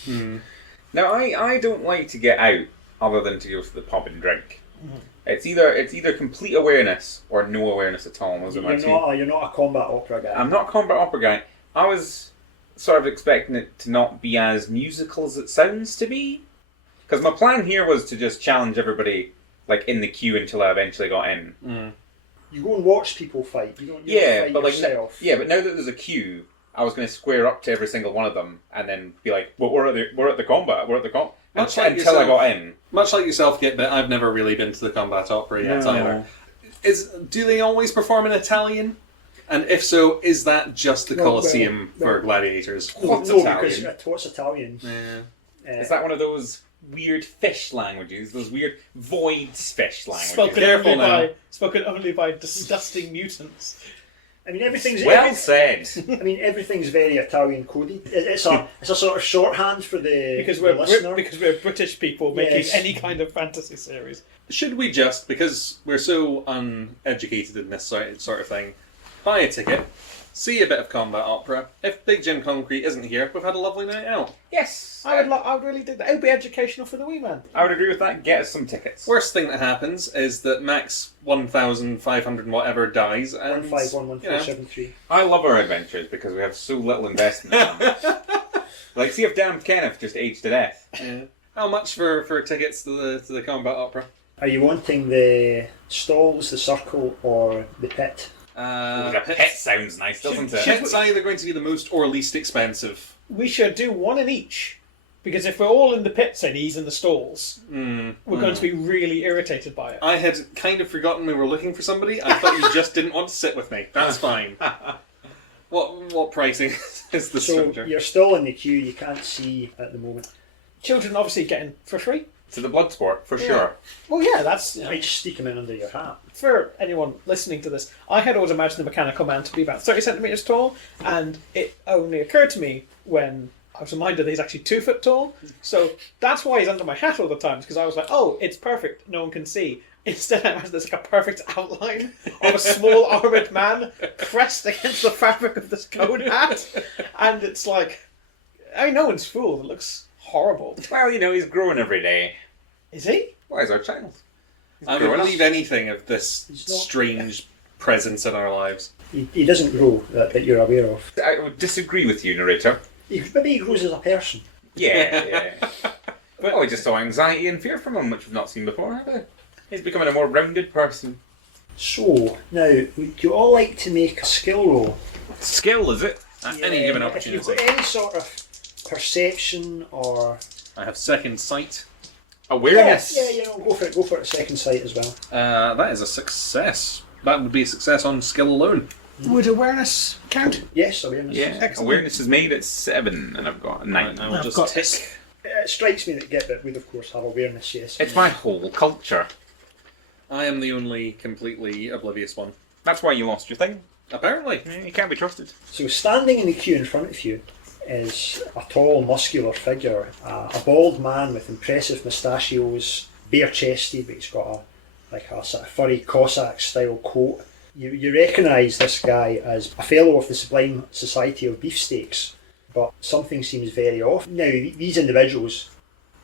Now, I don't like to get out other than to go to the pub and drink. It's either complete awareness or no awareness at all. Those are my two. You're not a combat opera guy. I'm not a combat opera guy. I was sort of expecting it to not be as musical as it sounds to be. Because my plan here was to just challenge everybody like in the queue until I eventually got in. You go and watch people fight. You don't fight but yourself. but now that there's a queue, I was going to square up to every single one of them and then be like, well, we're at the combat. Until I got in. Much like yourself, Git, but I've never really been to the combat opera yet either. Do they always perform in Italian? And if so, is that just the Colosseum for gladiators? What's Italian? Yeah. Is that one of those weird fish languages? Those weird void fish languages? Spoken only by disgusting mutants. I mean, everything's said. I mean, everything's very Italian coded. It's a sort of shorthand for the listener. Because we're British people making any kind of fantasy series. Should we just, because we're so uneducated in this sort of thing, buy a ticket, see a bit of combat opera? If Big Jim Concrete isn't here, we've had a lovely night out. Yes. I would really do that. It would be educational for the wee man. I would agree with that. Get us some tickets. Worst thing that happens is that Max 1,500 whatever dies, and 1511473. I love our adventures because we have so little investment in them. Like, see if Damned Kenneth just aged to death. Yeah. How much for tickets to the combat opera? Are you wanting the stalls, the circle, or the pit? The pit sounds nice, doesn't it? It's either going to be the most or least expensive. We should do one in each. Because if we're all in the pits and he's in the stalls, we're going to be really irritated by it. I had kind of forgotten we were looking for somebody. I thought you just didn't want to sit with me. That's fine. What pricing is the structure? So you're still in the queue, you can't see at the moment. Children obviously get in for free. To the blood sport, for sure. Well, yeah, that's... You might just sneak them in under your hat. For anyone listening to this, I had always imagined the mechanical man to be about 30 centimetres tall, and it only occurred to me when I was reminded that he's actually 2 foot tall. So that's why he's under my hat all the time, because I was like, oh, it's perfect, no one can see. Instead, I imagine there's like a perfect outline of a small armoured man pressed against the fabric of this cone hat, and it's like, I mean, no one's fooled. It looks horrible. Well, he's growing every day. Is he? Why is our child? I would believe anything of this strange presence in our lives. He doesn't grow that you're aware of. I would disagree with you, narrator. Maybe he grows as a person. Yeah. But we just saw anxiety and fear from him, which we've not seen before, have we? He's becoming a more rounded person. So, now, would you all like to make a skill roll? Skill, is it? At any given If you've opportunity. got any sort of perception or... I have second sight. Awareness? Yeah, go for it. Go for it, second sight as well. That is a success. That would be a success on skill alone. Would awareness count? Yes, awareness. Yeah, Excellent. awareness is made at 7, and I've got a 9. I will I've just got tick. It strikes me that Gitbit would, of course, have awareness, yes. It's my whole culture. I am the only completely oblivious one. That's why you lost your thing. Apparently. You can't be trusted. So standing in the queue in front of you is a tall, muscular figure, a bald man with impressive mustachios, bare-chested, but he's got a sort of furry Cossack-style coat. You recognise this guy as a fellow of the Sublime Society of Beefsteaks, but something seems very off. Now, these individuals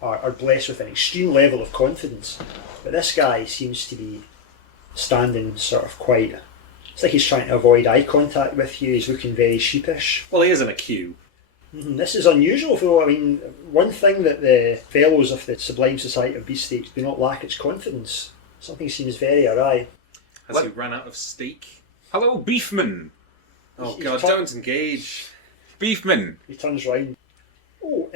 are blessed with an extreme level of confidence, but this guy seems to be standing sort of quite... It's like he's trying to avoid eye contact with you. He's looking very sheepish. Well, he is in a queue. This is unusual, though. I mean, one thing that the fellows of the Sublime Society of Beefsteaks do not lack is confidence. Something seems very awry. Has he ran out of steak? Hello, Beefman. Oh He's God, don't engage. Beefman. He turns round. Oh,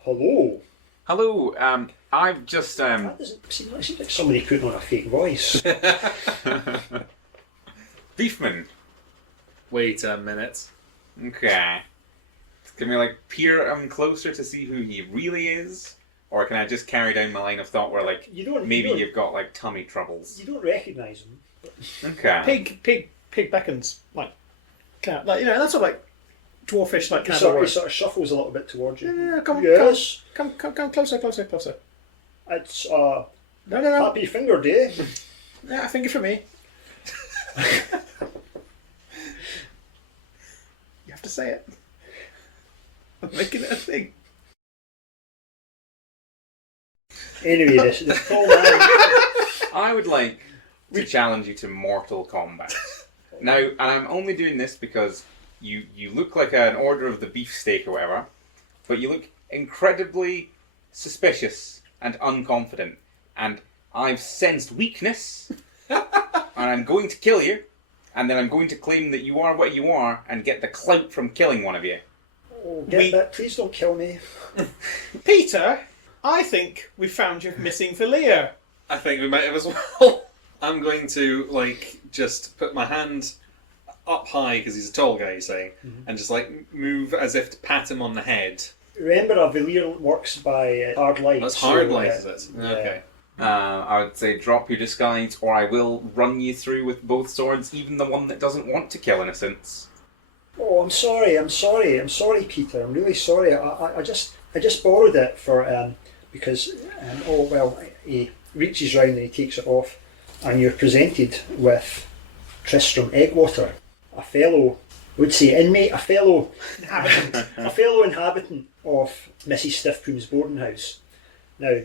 hello. Hello, I've just, That seems like somebody putting on a fake voice. Beefman. Wait a minute. Okay. Can we, peer him closer to see who he really is? Or can I just carry down my line of thought where, maybe you've got, tummy troubles? You don't recognise him. Okay. Pig beckons, that sort of dwarfish, kind He of sort word. of shuffles a little bit towards you. Yeah, come closer. It's No. Happy Finger Day. Yeah, a finger for me. You have to say it. I'm making it a thing. Anyway, this tall man... I would like to challenge you to Mortal Kombat. Now, and I'm only doing this because you look like an order of the beefsteak or whatever, but you look incredibly suspicious and unconfident, and I've sensed weakness, and I'm going to kill you, and then I'm going to claim that you are what you are and get the clout from killing one of you. Oh, that. Please don't kill me. Peter, I think we found your missing filet. I think we might have as well. I'm going to, just put my hand up high, because he's a tall guy, you say, and just, move as if to pat him on the head. Remember, a veneer works by hard light. That's hard light, is it? Yeah. Okay. I would say drop your disguise, or I will run you through with both swords, even the one that doesn't want to kill innocents. Oh, I'm sorry, Peter. I'm really sorry. I just borrowed it for because he reaches round and he takes it off, and you're presented with Tristram Eggwater, a fellow, I would say inmate, a fellow inhabitant of Mrs. Stiffpoon's boarding house. Now,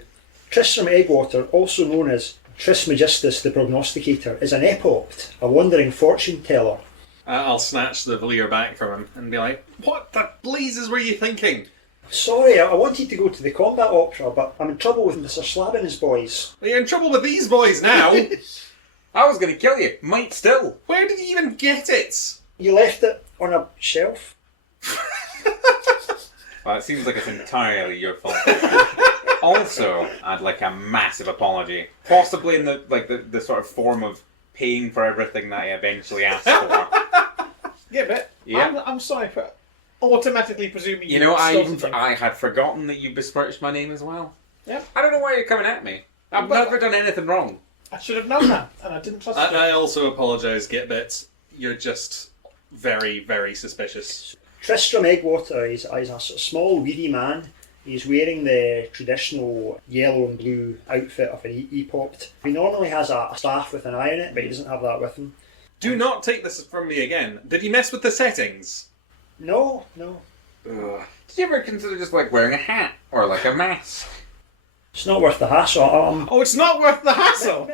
Tristram Eggwater, also known as Trismegistus the Prognosticator, is an epopt, a wandering fortune teller. I'll snatch the veneer back from him and be like, what the blazes were you thinking? Sorry, I wanted to go to the combat opera, but I'm in trouble with Mr. Slab and his boys. Well, you're in trouble with these boys now. I was going to kill you, might still. Where did you even get it? You left it on a shelf. Well, it seems like it's entirely your fault. Also, I'd like a massive apology, possibly in the sort of form of paying for everything that I eventually asked for. Yeah, but Yeah. I'm sorry for automatically presuming You know, stole something. I had forgotten that you besmirched my name as well. Yeah. I don't know why you're coming at me. I've But- never done anything wrong. I should have known that, and I didn't trust you. I also apologise, Gitbit. You're just very, very suspicious. Tristram Eggwater is a sort of small, weedy man. He's wearing the traditional yellow and blue outfit of an epopt. He normally has a staff with an eye in it, but he doesn't have that with him. Do not take this from me again. Did you mess with the settings? No. Ugh. Did you ever consider just wearing a hat or a mask? It's not worth the hassle. Oh, it's not worth the hassle!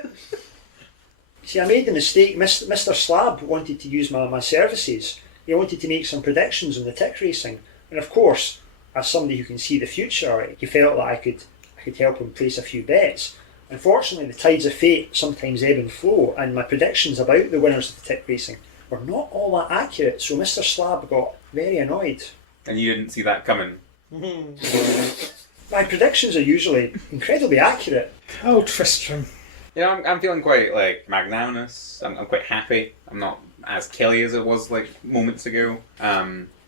See, I made the mistake. Mr. Slab wanted to use my services. He wanted to make some predictions on the tick racing. And of course, as somebody who can see the future, he felt that I could help him place a few bets. Unfortunately, the tides of fate sometimes ebb and flow, and my predictions about the winners of the tick racing were not all that accurate, so Mr. Slab got very annoyed. And you didn't see that coming. My predictions are usually incredibly accurate. Oh, Tristram. You know, I'm feeling quite I'm quite happy. I'm not as killy as it was moments ago.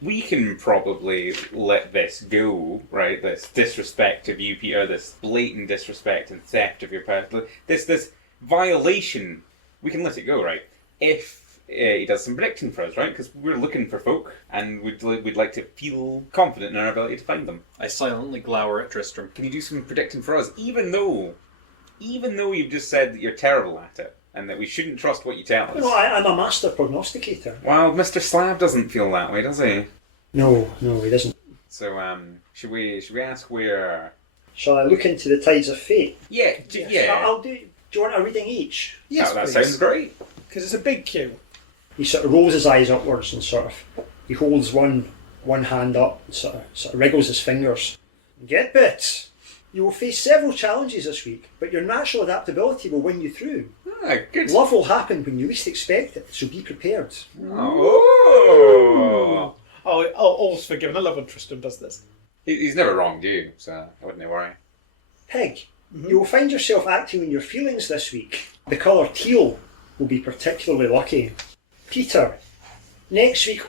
we can probably let this go, right? This disrespect of you, Peter, this blatant disrespect and theft of your person, this violation, we can let it go, right? If he does some predicting for us, right? Because we're looking for folk, and we'd like to feel confident in our ability to find them. I silently glower at Tristram. Can you do some predicting for us, even though you've just said that you're terrible at it, and that we shouldn't trust what you tell us? No, I'm a master prognosticator. Well, Mr. Slab doesn't feel that way, does he? No, he doesn't. So, should we ask where? Shall I look into the tides of fate? Yeah, yeah. I'll do. Do you want a reading each? Yes, that please. sounds great. Because it's a big queue. He sort of rolls his eyes upwards and he holds one hand up and sort of wriggles his fingers. Get bit! You will face several challenges this week, but your natural adaptability will win you through. Ah, good. Love will happen when you least expect it, so be prepared. Oh. All's forgiven. I love when Tristram does this. He's never wronged you, so I wouldn't worry. Pig, you will find yourself acting on your feelings this week. The colour teal will be particularly lucky. Peter, next week,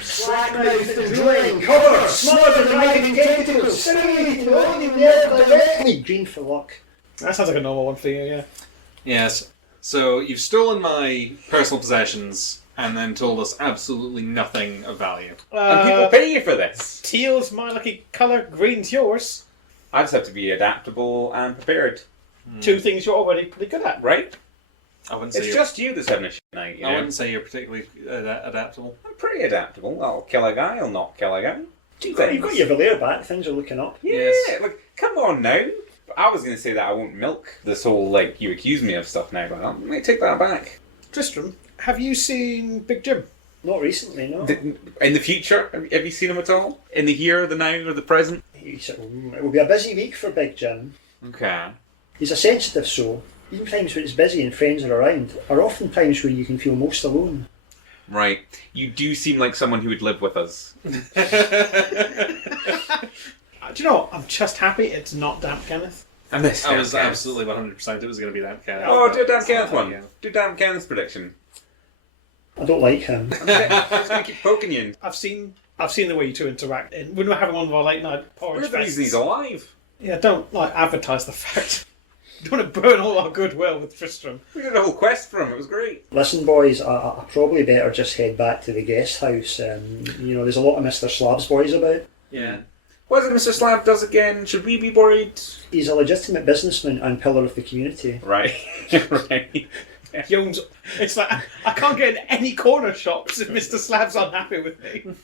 slack-mouthed and drooling, covered, smothered in writhing tentacles, simulating only never directly. Green for luck. That sounds like a normal one for you, yeah. Yes. So you've stolen my personal possessions and then told us absolutely nothing of value. And people pay you for this. Teal's my lucky colour, green's yours. I just have to be adaptable and prepared, Two things you're already pretty good at. right? I wouldn't say It's you're, just you that's having a shit night, you I know? wouldn't say you're particularly adaptable. I'm pretty adaptable. I'll kill a guy, I'll not kill a guy. You've got your Valere back, things are looking up. Yeah, Yes. like, come on now. I was going to say that I won't milk this whole, like, you accuse me of stuff now, but I might take that back. Tristram, have you seen Big Jim? Not recently, no. In the future, have you seen him at all? In the here, the now, or the present? It will be a busy week for Big Jim. Okay. He's a sensitive soul. Even times when it's busy and friends are around are often times when you can feel most alone. Right. You do seem like someone who would live with us. Do you know what? I'm just happy it's not Damp Kenneth. I missed I was Kenneth. absolutely 100% it was going to be that cat. Oh, do a damn Kenneth one. Do damn Kenneth's prediction. I don't like him. I'm just going to keep poking you. I've seen the way you two interact. And when we're having one of our late night porridge We're the reason he's fests. alive. Yeah, don't advertise the fact. Don't want to burn all our goodwill with Tristram. We did a whole quest for him. It was great. Listen, boys, I probably better just head back to the guest house. There's a lot of Mr. Slab's boys about. Yeah. What is it Mr. Slab does again? Should we be worried? He's a legitimate businessman and pillar of the community. Right. Right. He owns. It's like I can't get in any corner shops if Mr. Slab's unhappy with me.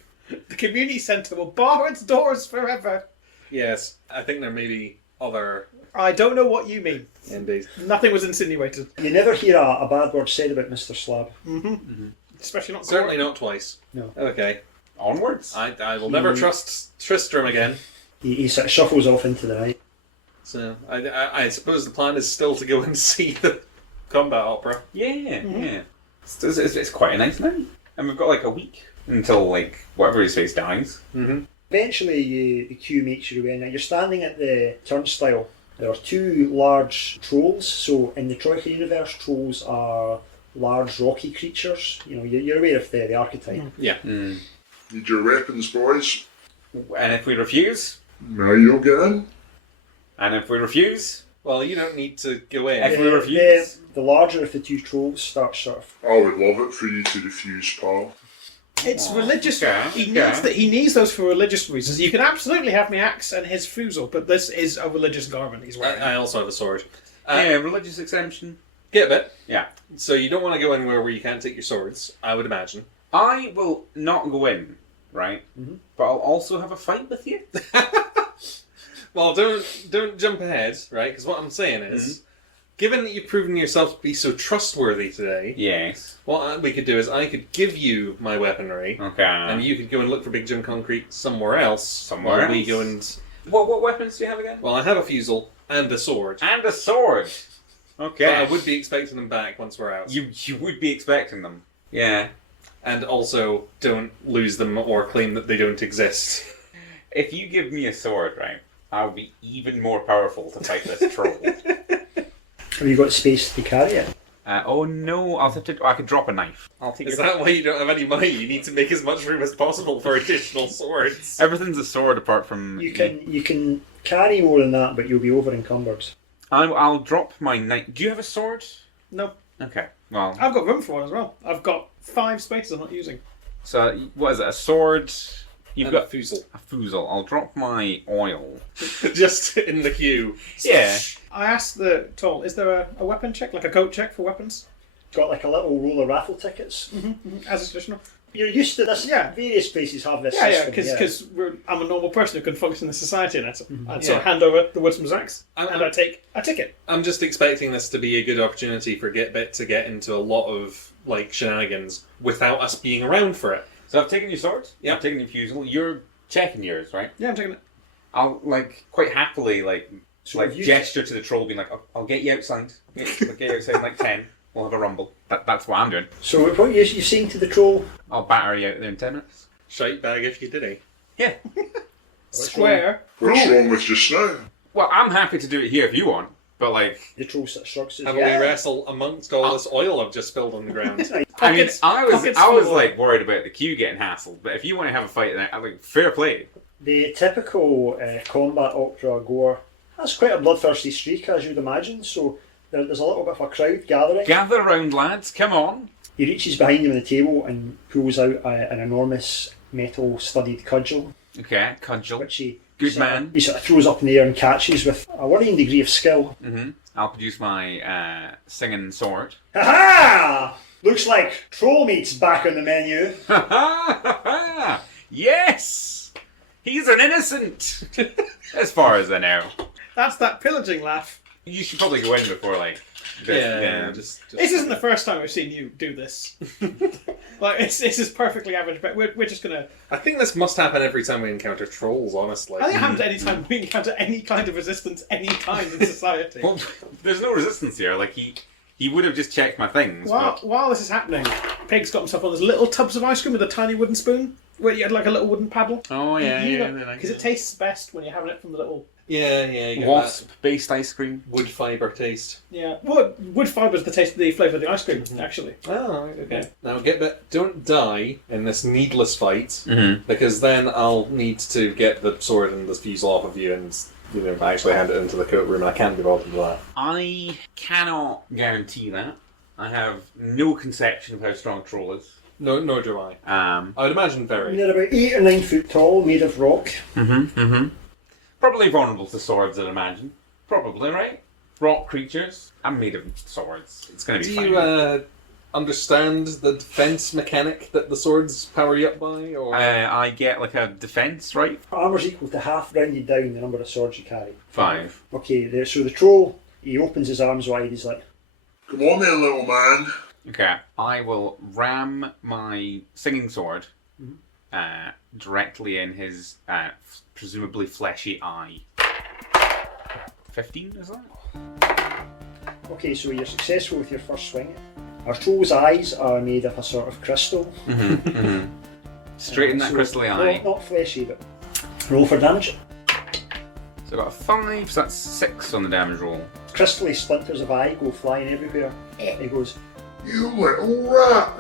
The community centre will bar its doors forever. Yes. I think there may be other... I don't know what you mean. Indeed. Nothing was insinuated. You never hear a bad word said about Mr. Slab. Especially not Certainly not twice. No. Okay. Onwards. I will never trust Tristram again. He sort of shuffles off into the night. So I suppose the plan is still to go and see the combat opera. Yeah, yeah. It's quite a nice night. And we've got like a week until like whatever his face dies. Mm-hmm. Eventually, the queue makes your way in. Now, you're standing at the turnstile. There are two large trolls. So, in the Troika universe, trolls are large rocky creatures. You know, you're aware of the archetype. Yeah. Mm. Need your weapons, boys. And if we refuse? Now you'll get in. And if we refuse? Well, you don't need to go in. If we refuse? The larger of the two trolls starts sort of. I would love it for you to refuse, pal. It's religious. okay, He needs those for religious reasons. You can absolutely have my axe and his fusel, but this is a religious garment he's wearing. I also have a sword. Yeah, religious exemption. Get a bit. Yeah. So you don't want to go anywhere where you can't take your swords, I would imagine. I will not go in, right? Mm-hmm. But I'll also have a fight with you. Well, don't jump ahead, right? Because what I'm saying is, given that you've proven yourself to be so trustworthy today, Yes. what we could do is I could give you my weaponry, Okay. and you could go and look for Big Jim Concrete somewhere else. Somewhere while we else? go and... What weapons do you have again? Well, I have a fusel and a sword. And a sword. Okay. But I would be expecting them back once we're out. You would be expecting them. Yeah. And also, don't lose them or claim that they don't exist. If you give me a sword, right, I'll be even more powerful to fight this troll. Have you got space to carry it? Oh no, I'll have to. I could drop a knife. I'll take Is that why you don't have any money? You need to make as much room as possible for additional swords. Everything's a sword apart from. You can carry more than that, but you'll be over encumbered. I'll drop my knife. Do you have a sword? No. Okay. Well, I've got room for one as well. I've got 5 spaces I'm not using. so what is it? A sword? You've And got a fusil. A fusil. I'll drop my oil. Just in the queue. Yeah. I asked the toll, is there a weapon check, like a coat check for weapons? Got like a little roll of raffle tickets. As is traditional? You're used to this. Yeah. Various places have this Yeah, system. because I'm a normal person who can function in society, and I'd sort Yeah. of hand over the woodsman's axe, I'm- and I take a ticket. I'm just expecting this to be a good opportunity for Gitbit to get into a lot of like shenanigans without us being around for it. So I've taken your sword. Yeah. I've taken your fusil. You're checking yours, right? Yeah, I'm taking it. I'll quite happily So if you- gesture to the troll, being like, I'll get you outside. I'll get you outside in like 10. We'll have a rumble. That's what I'm doing. So what you're saying to the troll? I'll batter you out there in 10 minutes. Shite bag if you did it. Yeah. Square. What's wrong with just now? Well, I'm happy to do it here if you want, but The troll sort of shrugs. Says, Have yeah. we wrestle amongst all this oil I've just spilled on the ground? I mean, Pockets- I was full. worried about the queue getting hassled, but if you want to have a fight, then fair play. The typical combat opera goer has quite a bloodthirsty streak, as you'd imagine. So there's a little bit of a crowd gathering. Gather round, lads. Come on. He reaches behind him on the table and pulls out an enormous metal-studded cudgel, Okay, cudgel. which he Good sort of- man. he sort of throws up in the air and catches with a worrying degree of skill. I'll produce my singing sword. Ha ha! Looks like troll meat's back on the menu. Ha ha ha! Yes! He's an innocent! As far as I know. That's that pillaging laugh. You should probably go in before, Just This isn't the first time I've seen you do this. This is perfectly average, but we're just gonna. I think this must happen every time we encounter trolls, honestly. I think it happens any time we encounter any kind of resistance, any time in society. Well, there's no resistance here. He would have just checked my things. While this is happening, Pig's got himself one of those little tubs of ice cream with a tiny wooden spoon, where you had like a little wooden paddle. Oh, yeah. Because it tastes best when you're having it from the little. Yeah, you get Wasp-based ice cream. that wood fibre taste. Yeah, wood fibre is the flavour of the ice cream, actually. Oh, right, okay. Now, don't die in this needless fight, Mm-hmm. because then I'll need to get the sword and the fusel off of you and actually hand it into the coat room, and I can't be bothered with that. I cannot guarantee that. I have no conception of how strong Troll is. No, nor do I. I would imagine very. They're about 8 or 9 foot tall, made of rock. Probably vulnerable to swords, I'd imagine. Probably, right? Rock creatures. I'm made of swords. It's going to Do be fine. you understand the defense mechanic that the swords power you up by? Or I get like a defense, right? Armour's equal to half rounded down the number of swords you carry. 5. Okay, so the troll, he opens his arms wide, he's like, Come on then, little man. Okay. I will ram my singing sword directly in his presumably fleshy eye. 15, is that? okay, so you're successful with your first swing. Our troll's eyes are made of a sort of crystal. Straight in that So- crystally eye. Not fleshy, but roll for damage. So I got a 5, so that's 6 on the damage roll. Crystally splinters of eye go flying everywhere. He goes, You little rat.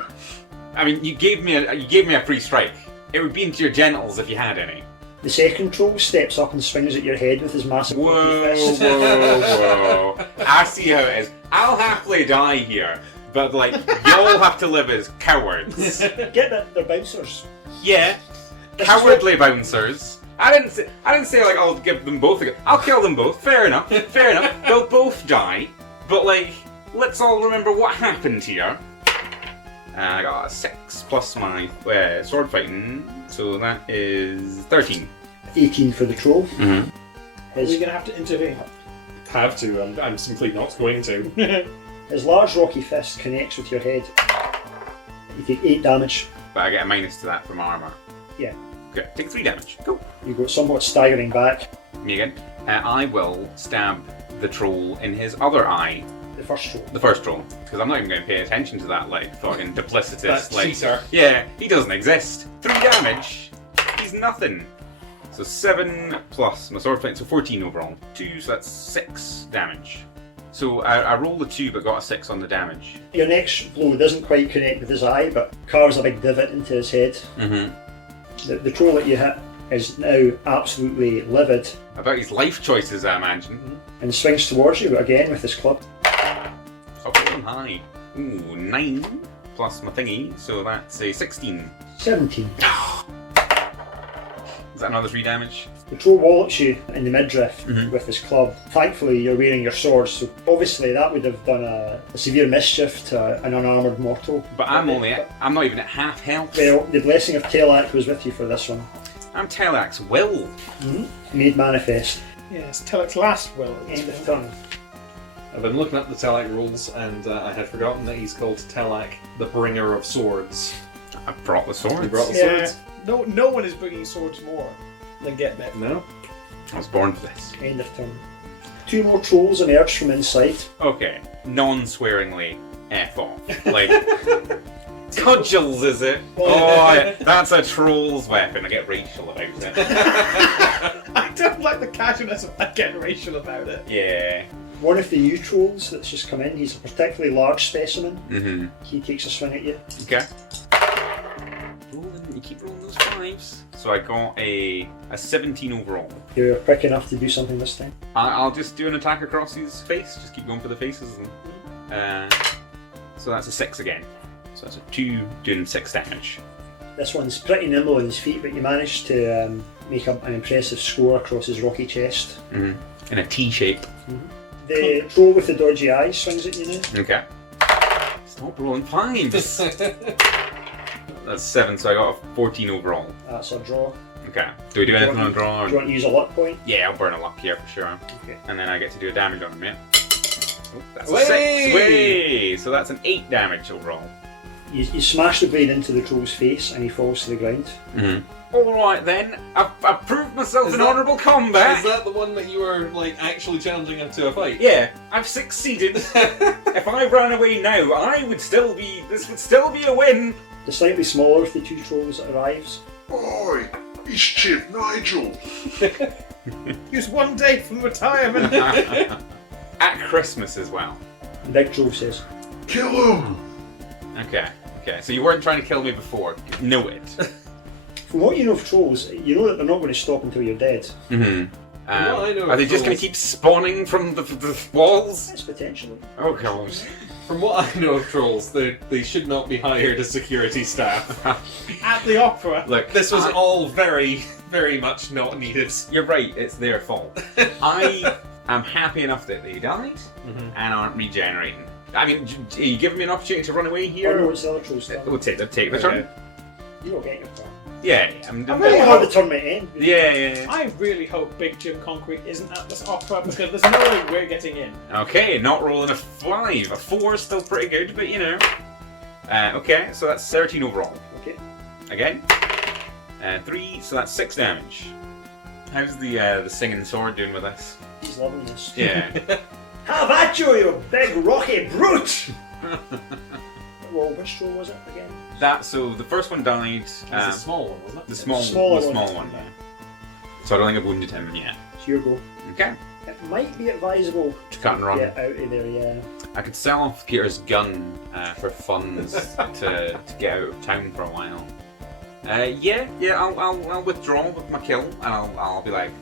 I mean, you gave me a free strike. It would be into your genitals if you had any. the second troll steps up and swings at your head with his massive Whoa, fist. whoa. I see how it is. I'll happily die here, but y'all have to live as cowards. Get that, they're bouncers. Yeah, This is cowardly bouncers. I didn't say I'll give them both. I'll kill them both. Fair enough. Fair enough. They'll both die, but let's all remember what happened here. I got a 6 plus my sword fighting, so that is 13. 18 for the troll. Mm-hmm. Are we going to have to intervene? Have to. I'm simply not going to. His large rocky fist connects with your head. You take 8 damage. But I get a minus to that from armor. Yeah. Okay, take 3 damage. Cool. You go somewhat staggering back. Me again. I will stab the troll in his other eye. The first troll. The first troll, because I'm not even going to pay attention to that fucking duplicitous That cheater. Yeah, he doesn't exist. 3 damage. He's nothing. So 7 plus my sword fight, so 14 overall. 2, so that's 6 damage. So I rolled a 2 but got a 6 on the damage. Your next blow doesn't quite connect with his eye, but carves a big divot into his head. Mm-hmm. The troll that you hit is now absolutely livid About his life choices, I imagine. and swings towards you again with his club. So I'm high. Ooh, 9 plus my thingy, so that's a 16. 17. Is that another 3 damage? The troll wallops you in the midriff with his club. Thankfully, you're wearing your sword, so obviously that would have done a severe mischief to an unarmoured mortal. But I'm not even at half health. Well, the blessing of Telak was with you for this one. I'm Telak's will. Made manifest. Yes, Telek's last will. End of turn. I've been looking up the Telak rules, and I had forgotten that he's called Telak, the bringer of swords. I brought the sword. You brought the Yeah. swords? No one is bringing swords more than Get Bit. No? I was born for this. End of turn. 2 more trolls emerge from inside. Okay, non-swearingly F off. Like, cudgels, is it? Oh, that's a troll's weapon. I get racial about it. I don't like the casualness of getting racial about it. Yeah. One of the new trolls that's just come in, he's a particularly large specimen. Mm-hmm. He takes a swing at you. Okay. You keep rolling those 5s. So I got a 17 overall. You're quick enough to do something this time. I'll just do an attack across his face. Just keep going for the faces. And, so that's a 6 again. So that's a 2 doing 6 damage. This one's pretty nimble on his feet, but you managed to make an impressive score across his rocky chest. Mm-hmm. In a T shape. The troll with the dodgy eyes swings at you now. Okay. Stop rolling 5s. That's 7, so I got a 14 overall. That's a draw. Okay. Do we do anything on a draw? Do you want to use a luck point? Yeah, I'll burn a luck here for sure. Okay. And then I get to do a damage on him, yeah? Oh, that's Way! a 6. Way! So that's an 8 damage overall. You smash the blade into the troll's face and he falls to the ground. Mm-hmm. Alright then, I've proved myself in honourable combat! Is that the one that you were like actually challenging him to a fight? Yeah, I've succeeded. If I ran away now, this would still be a win! The slightly smaller of the 2 trolls arrives. Oi, it's Chief Nigel. He was 1 day from retirement. At Christmas as well. The big troll says, Kill him. Okay, so you weren't trying to kill me before. Noted. from what you know of trolls, you know that they're not going to stop until you're dead. Mm-hmm. Well, I know Are they of just going trolls. to keep spawning from the walls? Yes, potentially. Oh god. From what I know of trolls, they should not be hired as security staff. At the opera. Look, This was all very, very much not needed. You're right, it's their fault. I am happy enough that they died and aren't regenerating. I mean, are you giving me an opportunity to run away here? Oh no, it's the other troll's turn. We'll take the turn. You don't get your turn. Yeah, I'm Really hard the turn might end. Yeah. I really hope Big Jim Concrete isn't at this opera because there's no way we're getting in. Okay, not rolling a 5. A 4 is still pretty good, but you know. Okay, so that's 13 overall. Okay. Again. 3, so that's 6 damage. How's the singing sword doing with this? He's loving this. Yeah. Have at you, you big rocky brute! Well, which troll was it again? So the first one died. It was a small one, wasn't it? The small smaller one, yeah. So I don't think I've wounded him yet. It's your go. Okay. It might be advisable To cut and run. get out of there, yeah. I could sell off Peter's gun for funds to get out of town for a while. I'll withdraw with my kill, and I'll be like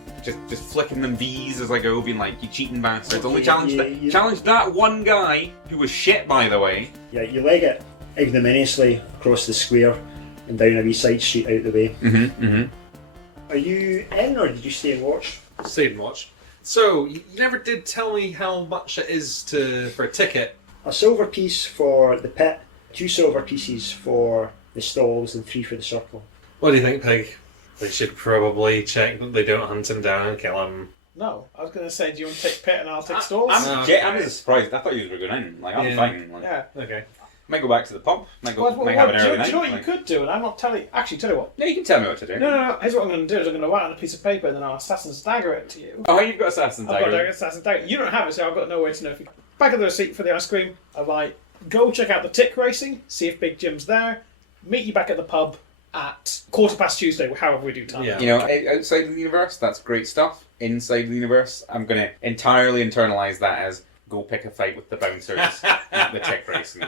just flicking them V's as I go, being like, "You cheating bastards! Only Okay, challenge that one guy who was shit, by the way." Yeah, you leg it ignominiously across the square and down a wee side street out the way. Are you in or did you stay and watch? Stayed and watched. So, you never did tell me how much it is for a ticket. A silver piece for the pit, 2 silver pieces for the stalls, and 3 for the circle. What do you think, Pig? They should probably check that they don't hunt him down and kill him. No, I was going to say, do you want to take Pit and I'll take Stalls? I'm just surprised. I thought you were going in. Like, I'm Yeah. fine. Like, Yeah. Okay. Might go back to the pub. Might Well, have an do early you know what night. you could do? And I'm not telling you. Actually, tell you what. Yeah, you can tell me what to do. No. Here's what I'm going to do: is I'm going to write on a piece of paper and then I'll Assassin's Dagger it to you. Oh, you've got Assassin's I've got Dagger. Assassin's Dagger. You don't have it, so I've got no way to know if you. Back of the receipt for the ice cream. I write, go check out the tick racing, see if Big Jim's there. Meet you back at the pub at 1:15 Tuesday, however we do time. Yeah. You know, outside of the universe, that's great stuff. Inside the universe, I'm going to entirely internalize that as go pick a fight with the bouncers at the tick racing.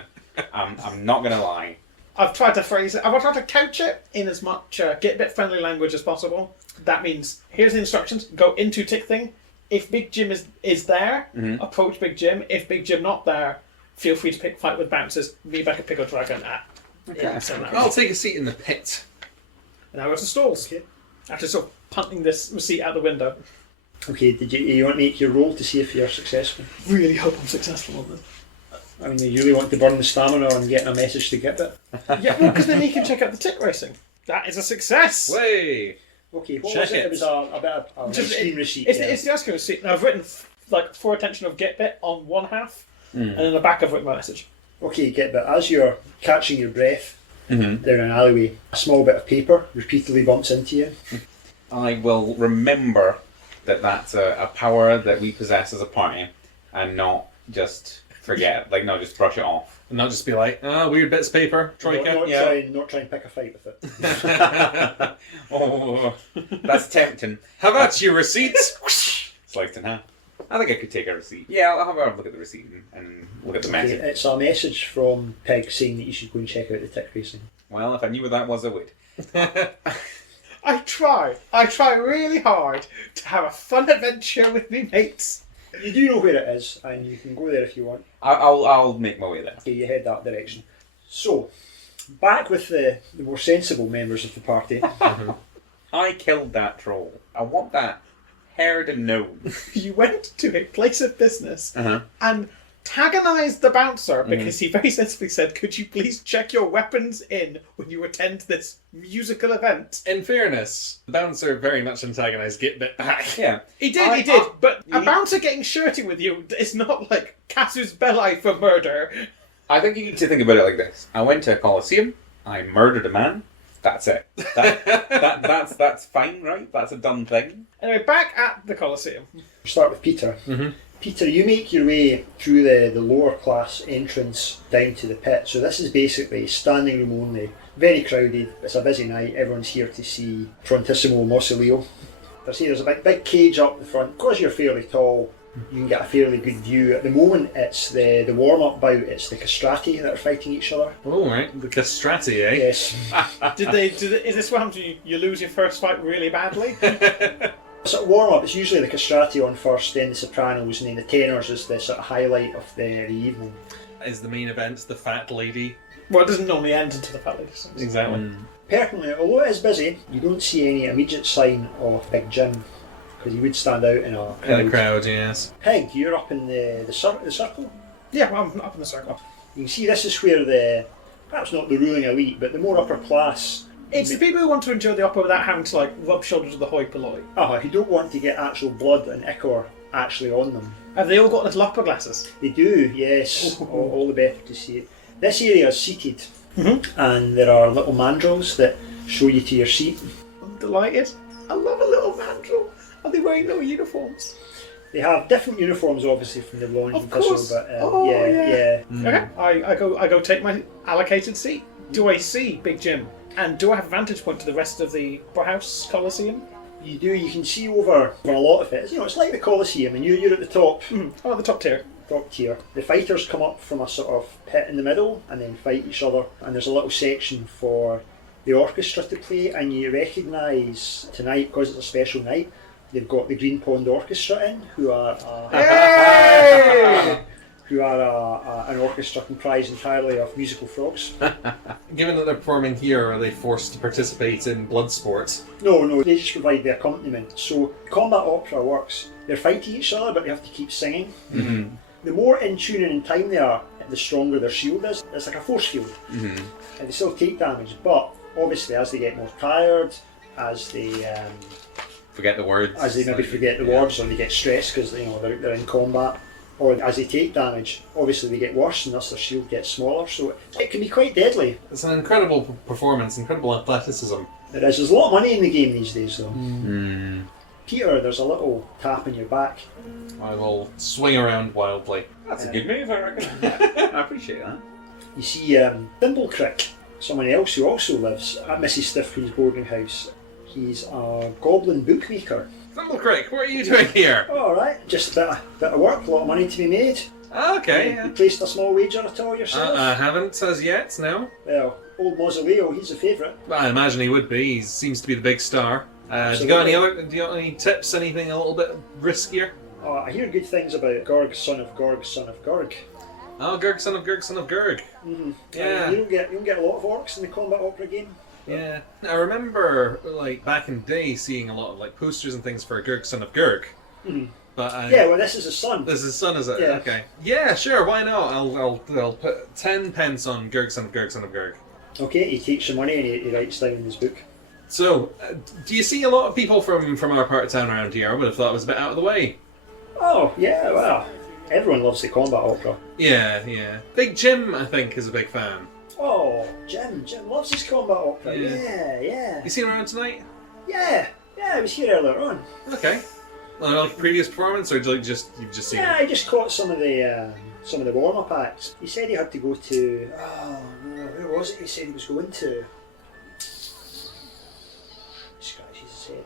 I'm not going to lie. I've tried to phrase it. I've tried to couch it in as much get-bit friendly language as possible. That means, here's the instructions. Go into tick thing. If Big Jim is there, approach Big Jim. If Big Jim not there, feel free to fight with bouncers. Meet back at Pickle Dragon at... Okay. I'll take a seat in the pit. And now we're to stalls. Okay. After sort of punting this receipt out the window. Okay, you want to make your roll to see if you're successful? Really hope I'm successful on this. I mean, you really want to burn the stamina on getting a message to get it? Yeah, well, because then you can check out the tick racing. That is a success! Way! Okay, what Check was it? it. It was a bit of a screen receipt. It's the asking receipt. Now, I've written for attention of get-bit on one half, and in the back I've written my message. Okay, get bit. As you're catching your breath down an alleyway, a small bit of paper repeatedly bumps into you. I will remember that that's a power that we possess as a party, and not just forget, not just brush it off. And not just be like, weird bits of paper, Troika. Not try and pick a fight with it. Oh, that's tempting. Have at you, receipts! Sliced in half. I think I could take a receipt. Yeah, I'll have a look at the receipt and look at the Okay, message. it's a message from Peg saying that you should go and check out the tick racing. Well, if I knew what that was, I would. I try really hard to have a fun adventure with me mates. You do know where it is, and you can go there if you want. I'll make my way there. Okay, you head that direction. So, back with the more sensible members of the party. I killed that troll. I want that heard and known. You went to a place of business Uh-huh. and antagonised the bouncer because he very sensibly said, "Could you please check your weapons in when you attend this musical event?" In fairness, the bouncer very much antagonised Get Bit back. Yeah. He did. But a bouncer getting shirty with you is not like casus belli for murder. I think you need to think about it like this. I went to a coliseum. I murdered a man. That's it. That's fine, right? That's a done thing. Anyway, back at the Colosseum. Start with Peter. Peter, you make your way through the lower class entrance down to the pit. So this is basically standing room only, very crowded. It's a busy night. Everyone's here to see Frontissimo Mausoleo. There's a big cage up the front. Because you're fairly tall, you can get a fairly good view. At the moment, it's the warm-up bout. It's the castrati that are fighting each other. Oh, right. The castrati, eh? Yes. Is this what happens when you lose your first fight really badly? Sort of warm-up, it's usually the castrati on first, then the sopranos, and then the tenors is the sort of highlight of the evening. Is the main event the fat lady? Well, it doesn't normally end until the fat lady sings. Exactly. Pertinently, although it is busy, you don't see any immediate sign of Big Jim, because he would stand out in a crowd. In the crowd, yes. Pig, you're up in the circle. Yeah, well, I'm up in the circle. You can see this is where perhaps not the ruling elite, but the more upper class... It's the people who want to enjoy the opera without having to rub shoulders with the hoi polloi. Who don't want to get actual blood and ichor actually on them. Have they all got little opera glasses? They do, yes. All the better to see it. This area is seated, and there are little mandrels that show you to your seat. I'm delighted. I love a little mandrel. Are they wearing little uniforms? They have different uniforms, obviously, from the Blonde Of and course. Thistle, but Okay, I go take my allocated seat. Do I see Big Jim? And do I have a vantage point to the rest of the House Colosseum? You do. You can see over a lot of it. It's like the Colosseum, and you're at the top. Oh, at the top tier. Top tier. The fighters come up from a sort of pit in the middle and then fight each other. And there's a little section for the orchestra to play. And you recognise tonight, because it's a special night, they've got the Green Pond Orchestra in, who are an orchestra comprised entirely of musical frogs. Given that they're performing here, are they forced to participate in blood sports? No, they just provide the accompaniment. So combat opera works. They're fighting each other, but they have to keep singing. The more in tune and in time they are, the stronger their shield is. It's like a force field. And they still take damage, but obviously as they get more tired, as they Forget the words. as they maybe forget the words, or they get stressed because they're in combat, or as they take damage, obviously they get worse and thus their shield gets smaller, so it can be quite deadly. It's an incredible performance, incredible athleticism. There's a lot of money in the game these days though. Peter, there's a little tap in your back. I will swing around wildly. That's a good move, I reckon. I appreciate that. You see Thimblecrick, someone else who also lives at Mrs. Stiffreen's boarding house. He's a goblin bookmaker. Thimblecrick, what are you doing here? All right, just a bit of work, a lot of money to be made. Okay. You placed a small wager at all yourself? I haven't as yet, no. Well, old Mausoleo, he's a favourite. Well, I imagine he would be. He seems to be the big star. Do you got any tips? Anything a little bit riskier? Oh, I hear good things about Gorg, son of Gorg, son of Gorg. Oh, Gurg, son of Gurg, son of Gurg. Mm-hmm. Yeah. You don't get a lot of orcs in the combat opera game. Yeah. I remember, like, back in the day, seeing a lot of, like, posters and things for Gurg, son of Gurg. Mm-hmm. But yeah, well, this is his son. This is his son, is it? Yeah. Okay. Yeah, sure. Why not? I'll put 10 pence on Gurg, son of Gurg, son of Gurg. Okay, he takes the money and he writes down in his book. So, do you see a lot of people from our part of town around here? I would have thought it was a bit out of the way. Oh, yeah, well, everyone loves the combat opera. Yeah. Big Jim, I think, is a big fan. Oh, Jim loves his combat opera. Yeah. Yeah. You seen him around tonight? Yeah, I was here earlier on. Okay. Like previous performance, or you've just seen Yeah, him? I just caught some of the warm-up acts. He said he had to go to... Oh, no, where was it he said he was going to? Scratches his head.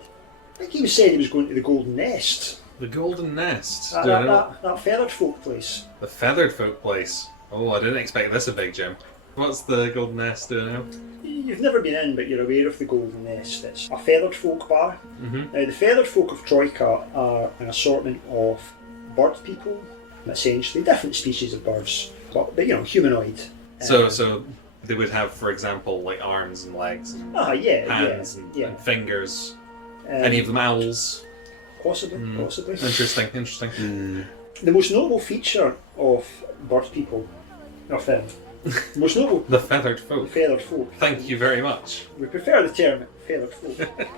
I think he said he was going to the Golden Nest. The Golden Nest. That feathered folk place. The Feathered Folk place. Oh, I didn't expect this a big Jim. What's the Golden Nest doing now? You've never been in, but you're aware of the Golden Nest. It's a feathered folk bar. Mm-hmm. Now, the feathered folk of Troika are an assortment of bird people, essentially different species of birds, but humanoid. So they would have, for example, like arms and legs and hands and fingers. Any of them owls? Possibly. Interesting. The most notable feature of bird people, most notable The feathered folk. feathered folk. Thank you very much. We prefer the term feathered folk.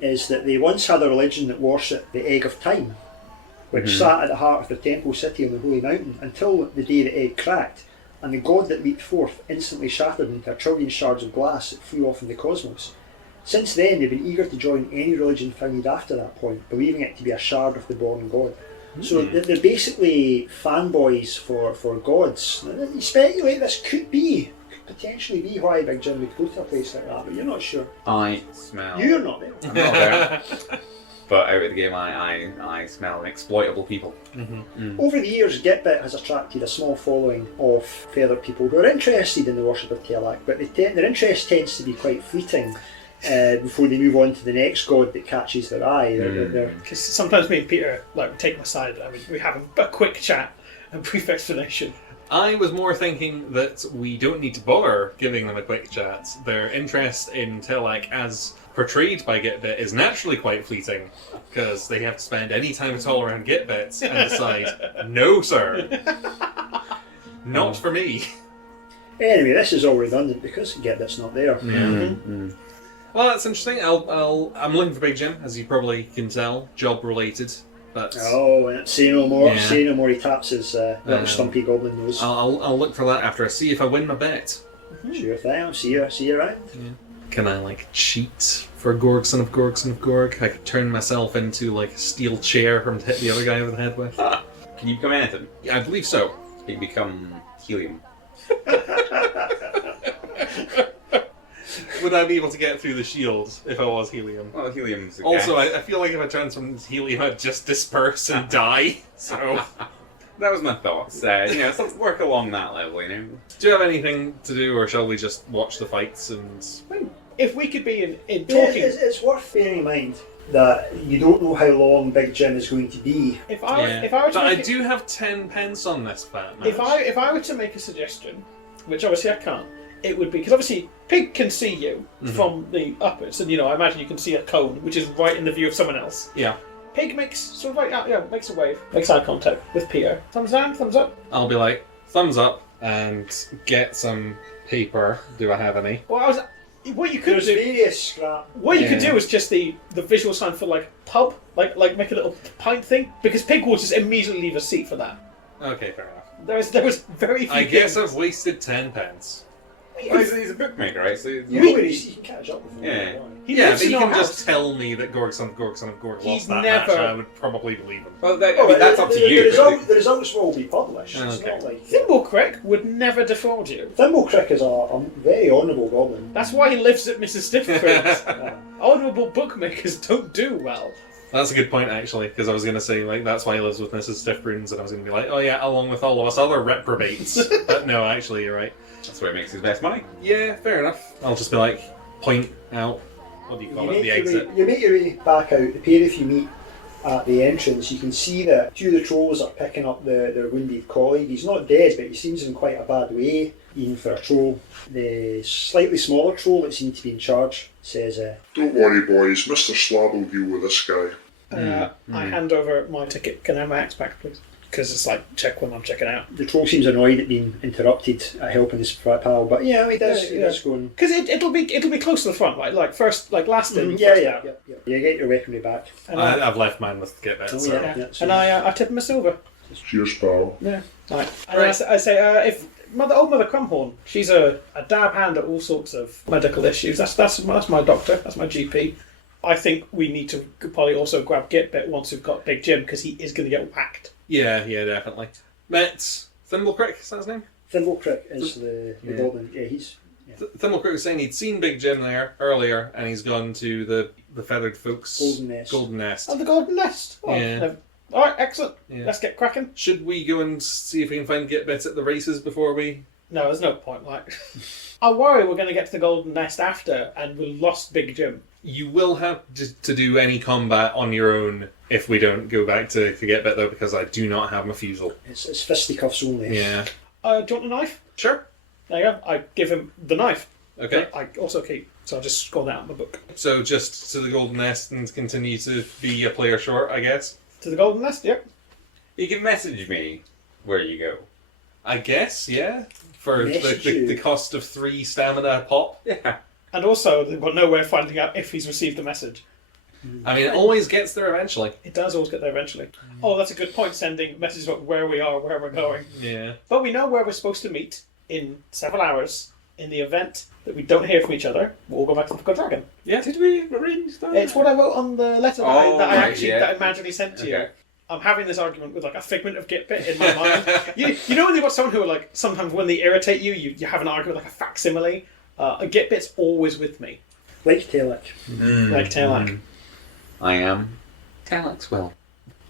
Is that they once had a religion that worshipped the egg of time, which sat at the heart of their temple city on the holy mountain until the day the egg cracked, and the god that leaped forth instantly shattered into a trillion shards of glass that flew off in the cosmos. Since then, they've been eager to join any religion founded after that point, believing it to be a shard of the born god. So they're basically fanboys for gods. Now, you speculate this could potentially be why Big Jim would go to a place like that, but you're not sure. I smell. You're not there. I'm not there. But out of the game, I smell exploitable people. Over the years, Gitbit has attracted a small following of feathered people who are interested in the worship of Telak, but their interest tends to be quite fleeting before they move on to the next god that catches their eye. Because sometimes me and Peter take my side. I mean, we have a quick chat, a brief explanation. I was more thinking that we don't need to bother giving them a quick chat. Their interest in Telak as portrayed by Gitbit is naturally quite fleeting, because they have to spend any time at all around Gitbit and decide, no sir, not for me. Anyway, this is all redundant because Gitbit's not there. Well, that's interesting. I'm looking for Big Jim, as you probably can tell, job related. But say no more. Yeah. Say no more. He taps his little stumpy goblin nose. I'll look for that after I see if I win my bet. Sure thing. I'll see you around. Yeah. Can I cheat for Gorg, son of Gorg, son of Gorg? I could turn myself into a steel chair for him to hit the other guy over the head with. Can you become anything? Yeah, I believe so. You can become helium. Would I be able to get through the shield if I was helium? Well, helium's a Also, gas. I feel like if I transformed into helium, I'd just disperse and die. So, That was my thoughts. So let's work along that level, do you have anything to do, or shall we just watch the fights and... If we could be in Yeah, talking... it's worth bearing in mind that you don't know how long Big Jim is going to be. If I were to But I make do have 10 pence on this bet, man. If I were to make a suggestion, which obviously I can't, it would be because obviously Pig can see you from the uppers, and I imagine you can see a cone which is right in the view of someone else. Yeah. Pig makes makes a wave, makes eye contact with Peter. Thumbs down, thumbs up. I'll be like, thumbs up, and get some paper. Do I have any? Well, what you could There's do. various scrap. What you could do is just the visual sign for pub, like make a little pint thing, because Pig will just immediately leave a seat for that. Okay, fair enough. There was very few. I guess games. I've wasted 10 pence. Well, he's a bookmaker, right? So You can catch up with him. Yeah. He Yeah, lives but in you our can house. just tell me that Gorg, son of Gorg, son of Gorg He's lost that never- match, and I would probably believe him. Well, that's up to you. The results will be published. It's Okay. not like... Thimblecrick would never defraud you. Thimblecrick is a very honourable goblin. That's why he lives at Mrs. Stiffcreek's. Yeah. Honourable bookmakers don't do well. That's a good point, actually, because I was going to say, like, that's why he lives with Mrs. Stiffbruns, and I was going to be like, oh yeah, along with all of us other reprobates. But no, actually, you're right. That's where he makes his best money. Yeah, fair enough. I'll just be like, point out, what do you call it, the exit. You make your way back out. The pair of you meet at the entrance. You can see that two of the trolls are picking up their wounded colleague. He's not dead, but he seems in quite a bad way, even for a troll. The slightly smaller troll that seemed to be in charge says, Don't worry, boys. Mr. Slab will deal with this guy. I hand over my ticket. Can I have my axe back, please? Because it's like, check when I'm checking out. the troll seems annoyed at being interrupted at helping his pal, but yeah, he does go and... Because it'll be close to the front, right? Like first, like last in, Yeah, first yeah, out. yeah. You get your weaponry back. And I've left mine with get that. Oh, So. yeah. and I tip him a silver. Cheers, pal. Yeah. Right. And I say, if old Mother Crumhorn, she's a dab hand at all sorts of medical issues. That's my doctor. That's my GP. I think we need to probably also grab Gitbit once we've got Big Jim, because he is going to get whacked. Yeah, definitely. Met Thimblecrick, is that his name? Thimblecrick is the Yeah. golden... Yeah, he's... Thimblecrick was saying he'd seen Big Jim there earlier, and he's gone to the feathered folks' Golden Nest. Oh, the Golden Nest. Oh, Yeah. All right, excellent. Yeah. Let's get cracking. Should we go and see if we can find Gitbits at the races before we... No, there's no point. Like, I worry we're going to get to the Golden Nest after, and we've lost Big Jim. You will have to do any combat on your own if we don't go back to Gitbit, though, because I do not have my fusel. It's fisticuffs only. Yeah. Do you want a knife? Sure. There you go. I give him the knife. Okay. I also keep. So I'll just score that out in my book. So just to the Golden Nest and continue to be a player short, I guess? To the Golden Nest, yep. You can message me where you go. I guess, yeah. For Message you. the cost of 3 stamina a pop. Yeah. And also, they've got no way of finding out if he's received the message. I mean, it always gets there eventually. It does always get there eventually. Oh, that's a good point, sending messages about where we are, where we're going. Yeah. But we know where we're supposed to meet in several hours. In the event that we don't hear from each other, we'll go back to the Pickle Dragon. Yeah. Did we arrange that? It's what I wrote on the letter that I magically sent to you. Okay. I'm having this argument with like a figment of Gitbit in my mind. You know when you've got someone who are like, sometimes when they irritate you, you have an argument like a facsimile. A Gitbit's always with me. Like Telek. Like Tailak. I am. Telex well.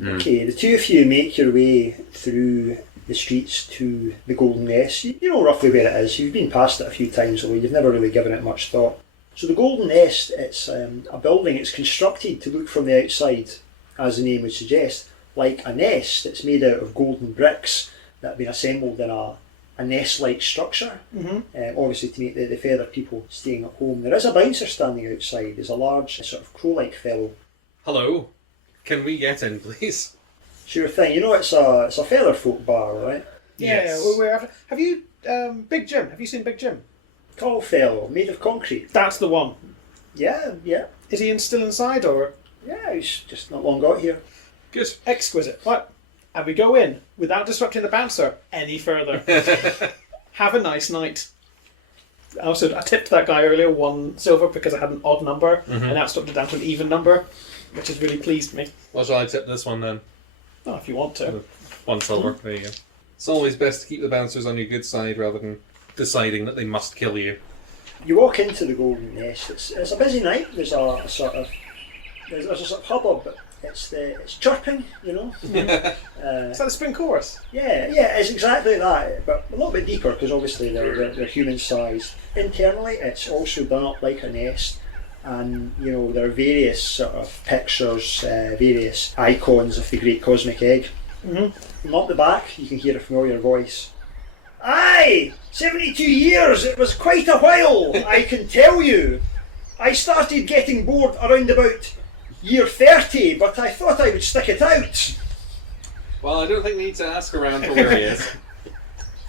Okay, the two of you make your way through the streets to the Golden Nest. You know roughly where it is. You've been past it a few times, although you've never really given it much thought. So the Golden Nest, it's a building. It's constructed to look from the outside, as the name would suggest, like a nest. It's made out of golden bricks that have been assembled in a nest-like structure, obviously to make the feathered people staying at home. There is a bouncer standing outside. There's a large, sort of crow-like fellow. Hello. Can we get in, please? Sure thing. You know it's a feather folk bar, right? Yes. Yeah. Have you Big Jim? Have you seen Big Jim? Tall fellow, made of concrete. That's the one. Yeah. Is he still inside or? Yeah, he's just not long got here. Good. Exquisite. Right. And we go in without disrupting the bouncer any further. Have a nice night. Also, I tipped that guy earlier 1 silver because I had an odd number, and now it's dropped it down to an even number, which has really pleased me. Well, shall I tip this one then? Oh, if you want to. 1 silver. There you go. It's always best to keep the bouncers on your good side rather than deciding that they must kill you. You walk into the Golden Nest. It's a busy night. There's a sort of hubbub, but it's chirping, you know. Is that the spring chorus? Yeah, it's exactly that, but a little bit deeper because obviously they're human sized. Internally, it's also done up like a nest, and you know there are various sort of pictures, various icons of the Great Cosmic Egg. From up the back, you can hear a familiar voice. Aye, 72 years. It was quite a while, I can tell you. I started getting bored around about year 30, but I thought I would stick it out. Well, I don't think we need to ask around for where he is.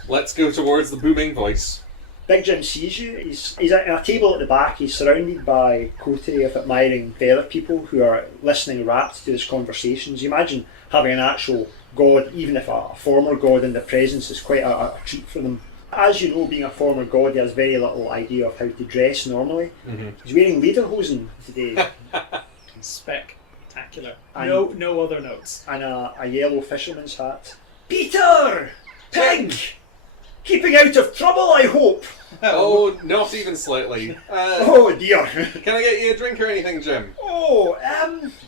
Let's go towards the booming voice. Big Jim sees you. He's at a table at the back. He's surrounded by a coterie of admiring feather people who are listening rapt to his conversations. You imagine having an actual god, even if a former god in the presence, is quite a treat for them. As you know, being a former god, he has very little idea of how to dress normally. He's wearing lederhosen today. Spectacular. And- No other notes. And a yellow fisherman's hat. Peter! Pig! Keeping out of trouble, I hope. Oh, not even slightly. Oh dear. Can I get you a drink or anything, Jim? Oh,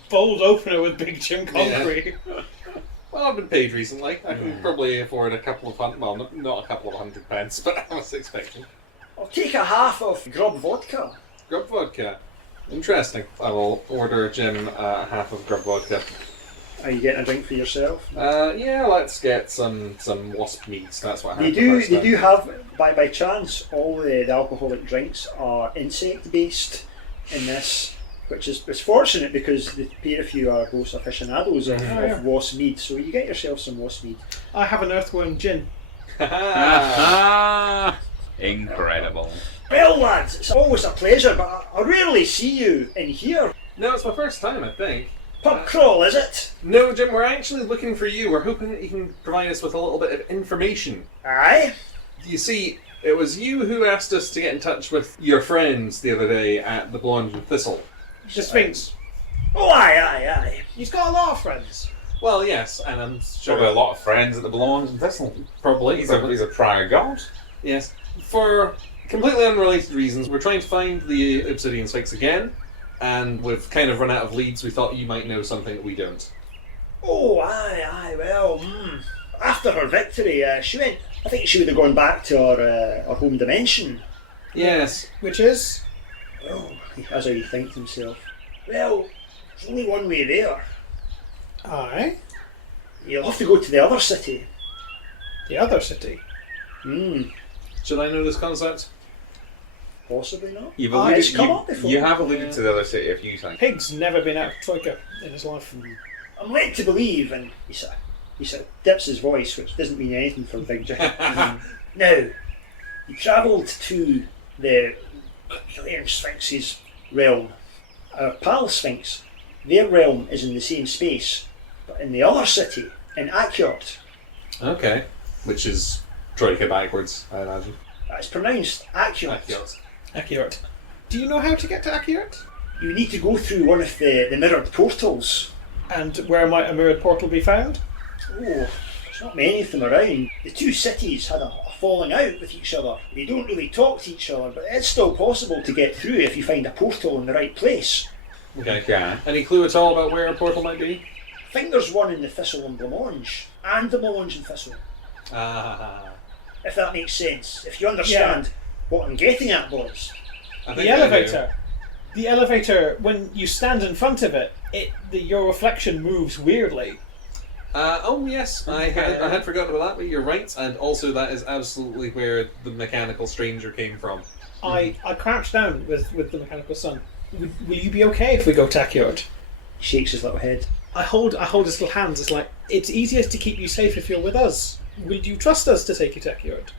Bold opener with Big Jim Conkery. Well, I've been paid recently. I can probably afford a couple of well, not a couple of £100, but I was expecting. I'll take a half of grub vodka. Grub vodka. Interesting. I will order Jim a half of grub vodka. Are you getting a drink for yourself? Yeah, let's get some wasp meats. That's what I They had. do have, by chance, all the alcoholic drinks are insect based in this, which is fortunate because the pair of you are both aficionados of wasp mead, so you get yourself some wasp mead. I have an earthworm gin. Incredible. Well, lads, it's always a pleasure, but I rarely see you in here. No, it's my first time, I think. Pub crawl, is it? No, Jim, we're actually looking for you. We're hoping that you can provide us with a little bit of information. Aye. You see, it was you who asked us to get in touch with your friends the other day at the Blonde and Thistle. The Sphinx. Oh, aye. He's got a lot of friends. Well, yes, and I'm sure... Probably a lot of friends at the Blonde and Thistle. Probably. He's a prior god. Yes. For completely unrelated reasons, we're trying to find the Obsidian Sphinx again, and we've kind of run out of leads. We thought you might know something that we don't. Oh, aye, well, after her victory, she went, I think she would have gone back to her home dimension. Yes. Which is? Well, as he thinks himself, well, there's only one way there. Aye. You'll have to go to the other city. The other city. Should I know this concept? Possibly not. You've It's come up before. You have alluded to the other city a few times. Pig's never been out of Troika in his life. I'm led to believe, and he sort of dips his voice, which doesn't mean anything for Big Jim. Now, he travelled to the Iron Sphinx's realm. Our pal Sphinx, their realm is in the same space, but in the other city, in Acciort. Okay. Which is Troika backwards, I imagine. It's pronounced Acciort. Acciort. Do you know how to get to Acciort? You need to go through one of the mirrored portals. And where might a mirrored portal be found? Oh, there's not many of them around. The two cities had a falling out with each other. They don't really talk to each other, but it's still possible to get through if you find a portal in the right place. Okay. Any clue at all about where a portal might be? I think there's one in the Thistle and Blancmange, and the Blancmange and Thistle. If that makes sense. If you understand what I'm getting at, boys. The elevator. The elevator, when you stand in front of it, your reflection moves weirdly. Oh yes, I had forgotten about that, but you're right, and also that is absolutely where the mechanical stranger came from. I crouch down with the mechanical sun. Will you be okay if we go to Acciort? He shakes his little head. I hold his little hands. It's like, it's easiest to keep you safe if you're with us. Will you trust us to take you to Acciort?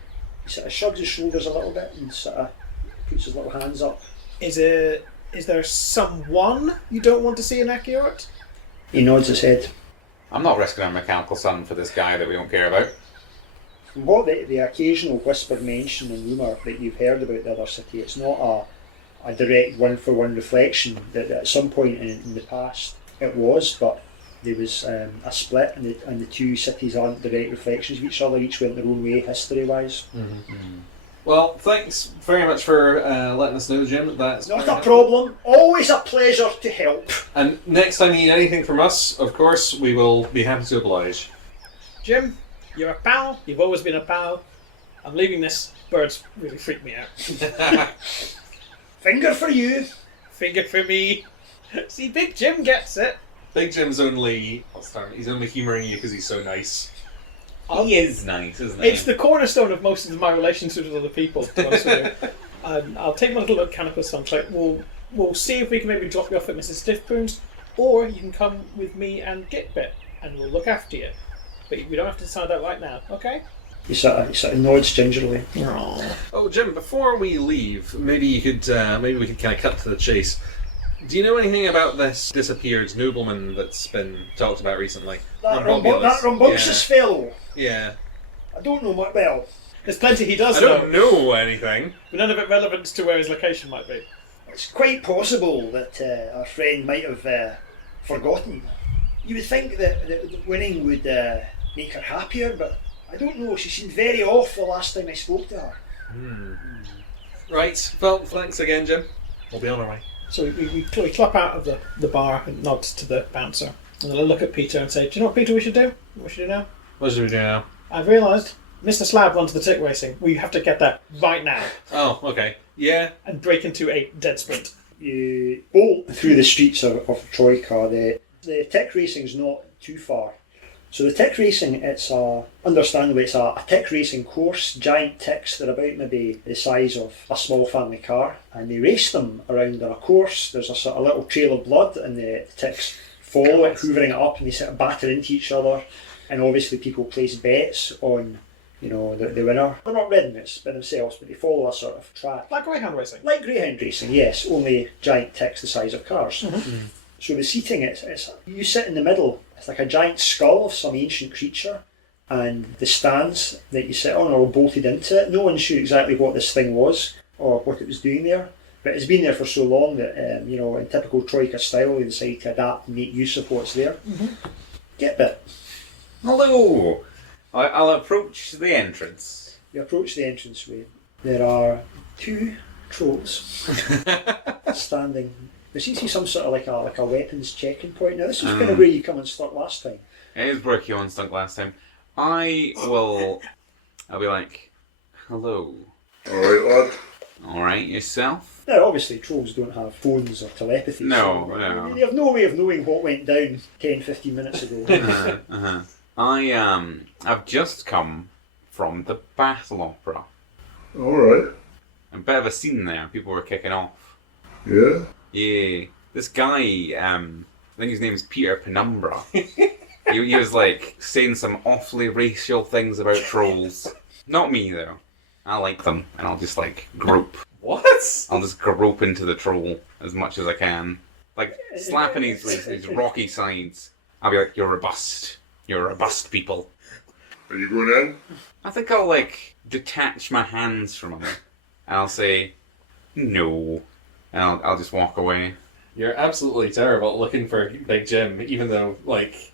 He sort of shrugs his shoulders a little bit and sort of puts his little hands up. Is there someone you don't want to see in Acciort? He nods his head. I'm not risking a mechanical sun for this guy that we don't care about. From what the occasional whispered mention and rumour that you've heard about the other city, it's not a direct one-for-one reflection that at some point in the past it was, but there was a split and the two cities aren't direct reflections of each other, each went their own way history-wise. Well, thanks very much for letting us know, Jim. That's Not a problem, always a pleasure to help. And next time you need anything from us, of course, we will be happy to oblige. Jim, you're a pal. You've always been a pal. I'm leaving this. Birds really freak me out. Finger for you. Finger for me. See, Big Jim gets it. Big Jim's only humouring you because he's so nice. He is nice, isn't he? It's the cornerstone of most of my relationships with other people, to be honest with you. I'll take my little mechanical sun. Like, we'll see if we can maybe drop you off at Mrs. Stiffpoon's, or you can come with me and Gitbit, and we'll look after you. But we don't have to decide that right now, okay? He sort of nods gingerly. Oh, Jim, before we leave, maybe we could kind of cut to the chase. Do you know anything about this disappeared nobleman that's been talked about recently? That Rhombobulous fellow. Yeah. I don't know much. Well, There's plenty he does I don't know anything. but none of it relevant to where his location might be. it's quite possible that our friend might have forgotten. You would think that winning would make her happier, but I don't know, she seemed very off the last time I spoke to her. Right, well, thanks again, Jim. We'll be on our way. So we clap out of the bar and nod to the bouncer. And then I look at Peter and say, do you know what, Peter, we should do? What should we do now? What should we do now? I've realised Mr. Slab runs the tick racing. We have to get that right now. Oh, okay. Yeah. And break into a dead sprint. You bolt through the streets of Troika. The tech racing's not too far. So the tech racing, understandably, it's a tech racing course. Giant ticks, they're about maybe the size of a small family car, and they race them around on a course. There's a sort of little trail of blood, and the ticks follow it, hoovering it up, and they sort of batter into each other. And obviously people place bets on, the winner. They're not ridden it by themselves, but they follow a sort of track. Like greyhound racing? Like greyhound racing, yes, only giant ticks the size of cars. Mm-hmm. So the seating, it's you sit in the middle. It's like a giant skull of some ancient creature, and the stands that you sit on are all bolted into it. No one's sure exactly what this thing was or what it was doing there, but it's been there for so long that in typical Troika style, they decided to adapt and make use of what's there. Mm-hmm. Get bit. Hello! I'll approach the entrance. You approach the entranceway. There are two trolls standing. There seems to be some sort of like a weapons checking point. Now this is kind of where you come unstuck last time. It is where you unstuck last time. I'll be like, hello. Alright, lad. Alright, yourself? Now obviously trolls don't have phones or telepathy. No, so no. They have no way of knowing what went down 10-15 minutes ago. I've just come from the battle opera. Alright. A bit of a scene there. People were kicking off. Yeah? Yeah. This guy, I think his name's Peter Penumbra. he was like saying some awfully racial things about trolls. Not me though. I like them, and I'll just like grope. What? I'll just grope into the troll as much as I can. Like slapping his rocky sides. I'll be like, you're robust. You're robust people. Are you going in? I think I'll like detach my hands from him. And I'll say, no. And I'll just walk away. You're absolutely terrible at looking for Big Jim, even though,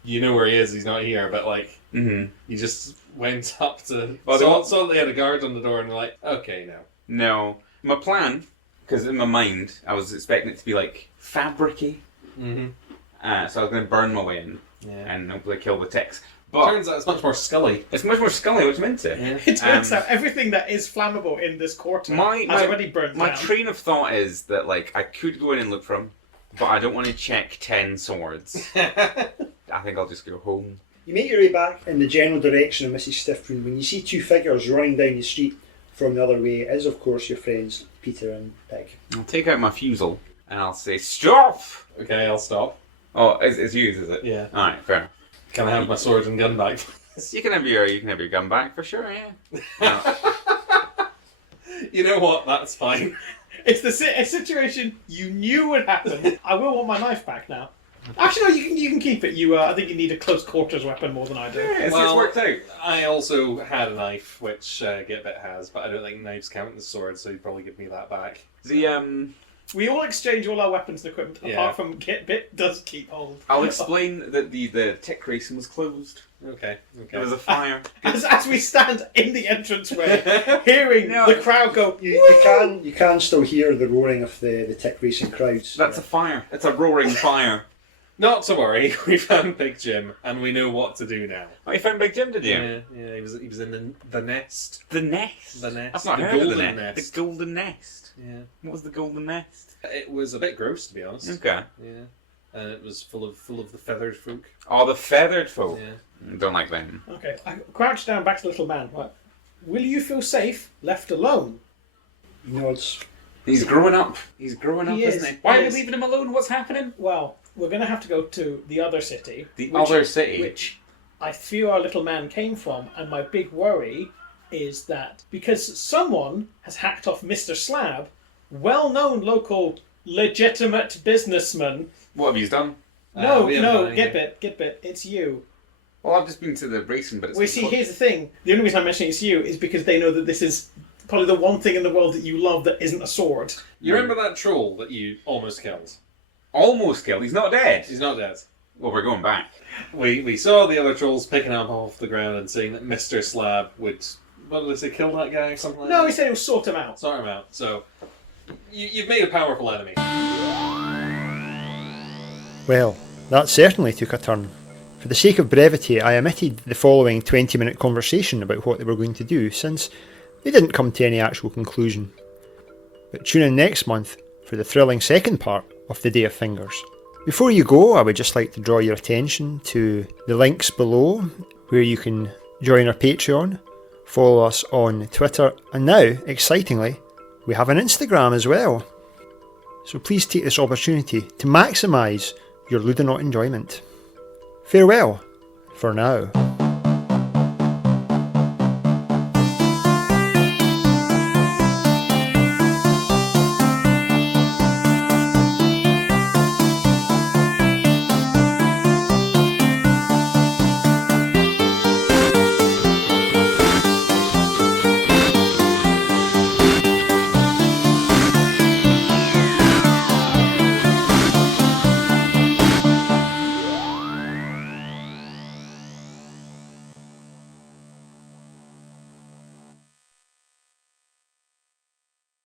you know where he is, he's not here, but, you just went up to... saw they had a guard on the door and you're like, okay, now. No. My plan, because in my mind, I was expecting it to be, fabric-y. Mm-hmm. So I was going to burn my way in and hopefully kill the ticks. But turns out it's much more scully. It's much more scully, which meant it. Yeah. It turns out everything that is flammable in this quarter has already burned my down. train of thought is that, I could go in and look for him, but I don't want to check 10 swords. I think I'll just go home. You make your way back in the general direction of Mrs. Stiffroom when you see two figures running down the street from the other way. It is, of course, your friends Peter and Peg. I'll take out my fusel and I'll say, stop! Okay, I'll stop. Oh, it's yours, is it? Yeah. Alright, fair enough. Can I have my sword and gun back? You can have your gun back for sure, yeah. No. You know what? That's fine. It's a situation you knew would happen. I will want my knife back now. Actually, no, you can keep it. I think you need a close quarters weapon more than I do. Yeah, it's worked out. I also had a knife, which Gitbit has, but I don't think knives count as swords, so you'd probably give me that back. We all exchange all our weapons and equipment, Yeah. apart from Gitbit does keep hold. I'll explain that the tick racing was closed. Okay. There was a fire. As we stand in the entranceway, hearing the crowd go, You can still hear the roaring of the tick racing crowds. That's a fire. It's a roaring fire. Not to worry, we found Big Jim, and we know what to do now. Oh, you found Big Jim, did you? Yeah, he was in the nest. The nest? The nest. I've not The heard of the golden nest. nest. The golden nest. Yeah. What was the golden nest? It was a bit gross, to be honest. Okay. Yeah. And it was full of the feathered folk. Oh, the feathered folk. Yeah. Don't like them. okay, I crouch down back to the little man. Right. Will you feel safe left alone? He nods. He's growing up. He's growing up, He is. isn't he? Why He are we is. leaving him alone? What's happening? Well, we're going to have to go to the other city. Other city? Which I feel our little man came from, and my big worry is that because someone has hacked off Mr. Slab, well-known local legitimate businessman. What have you done? No, we haven't done anything. Gitbit, it's you. Well, I've just been to the racing, but it's... Well, see, here's the thing. The only reason I'm mentioning it's you is because they know that this is probably the one thing in the world that you love that isn't a sword. You remember that troll that you almost killed? Almost killed. He's not dead. He's not dead. Well, we're going back. We saw the other trolls picking him off the ground and saying that Mr. Slab would, what did they say, kill that guy or something like that? No, he said he'll sort him out. Sort him out. So, you've made a powerful enemy. Well, that certainly took a turn. For the sake of brevity, I omitted the following 20-minute conversation about what they were going to do, since they didn't come to any actual conclusion. But tune in next month for the thrilling second part of the Day of Fingers. Before you go, I would just like to draw your attention to the links below, where you can join our Patreon, follow us on Twitter, and now, excitingly, we have an Instagram as well. So please take this opportunity to maximise your Ludonaut enjoyment. Farewell, for now.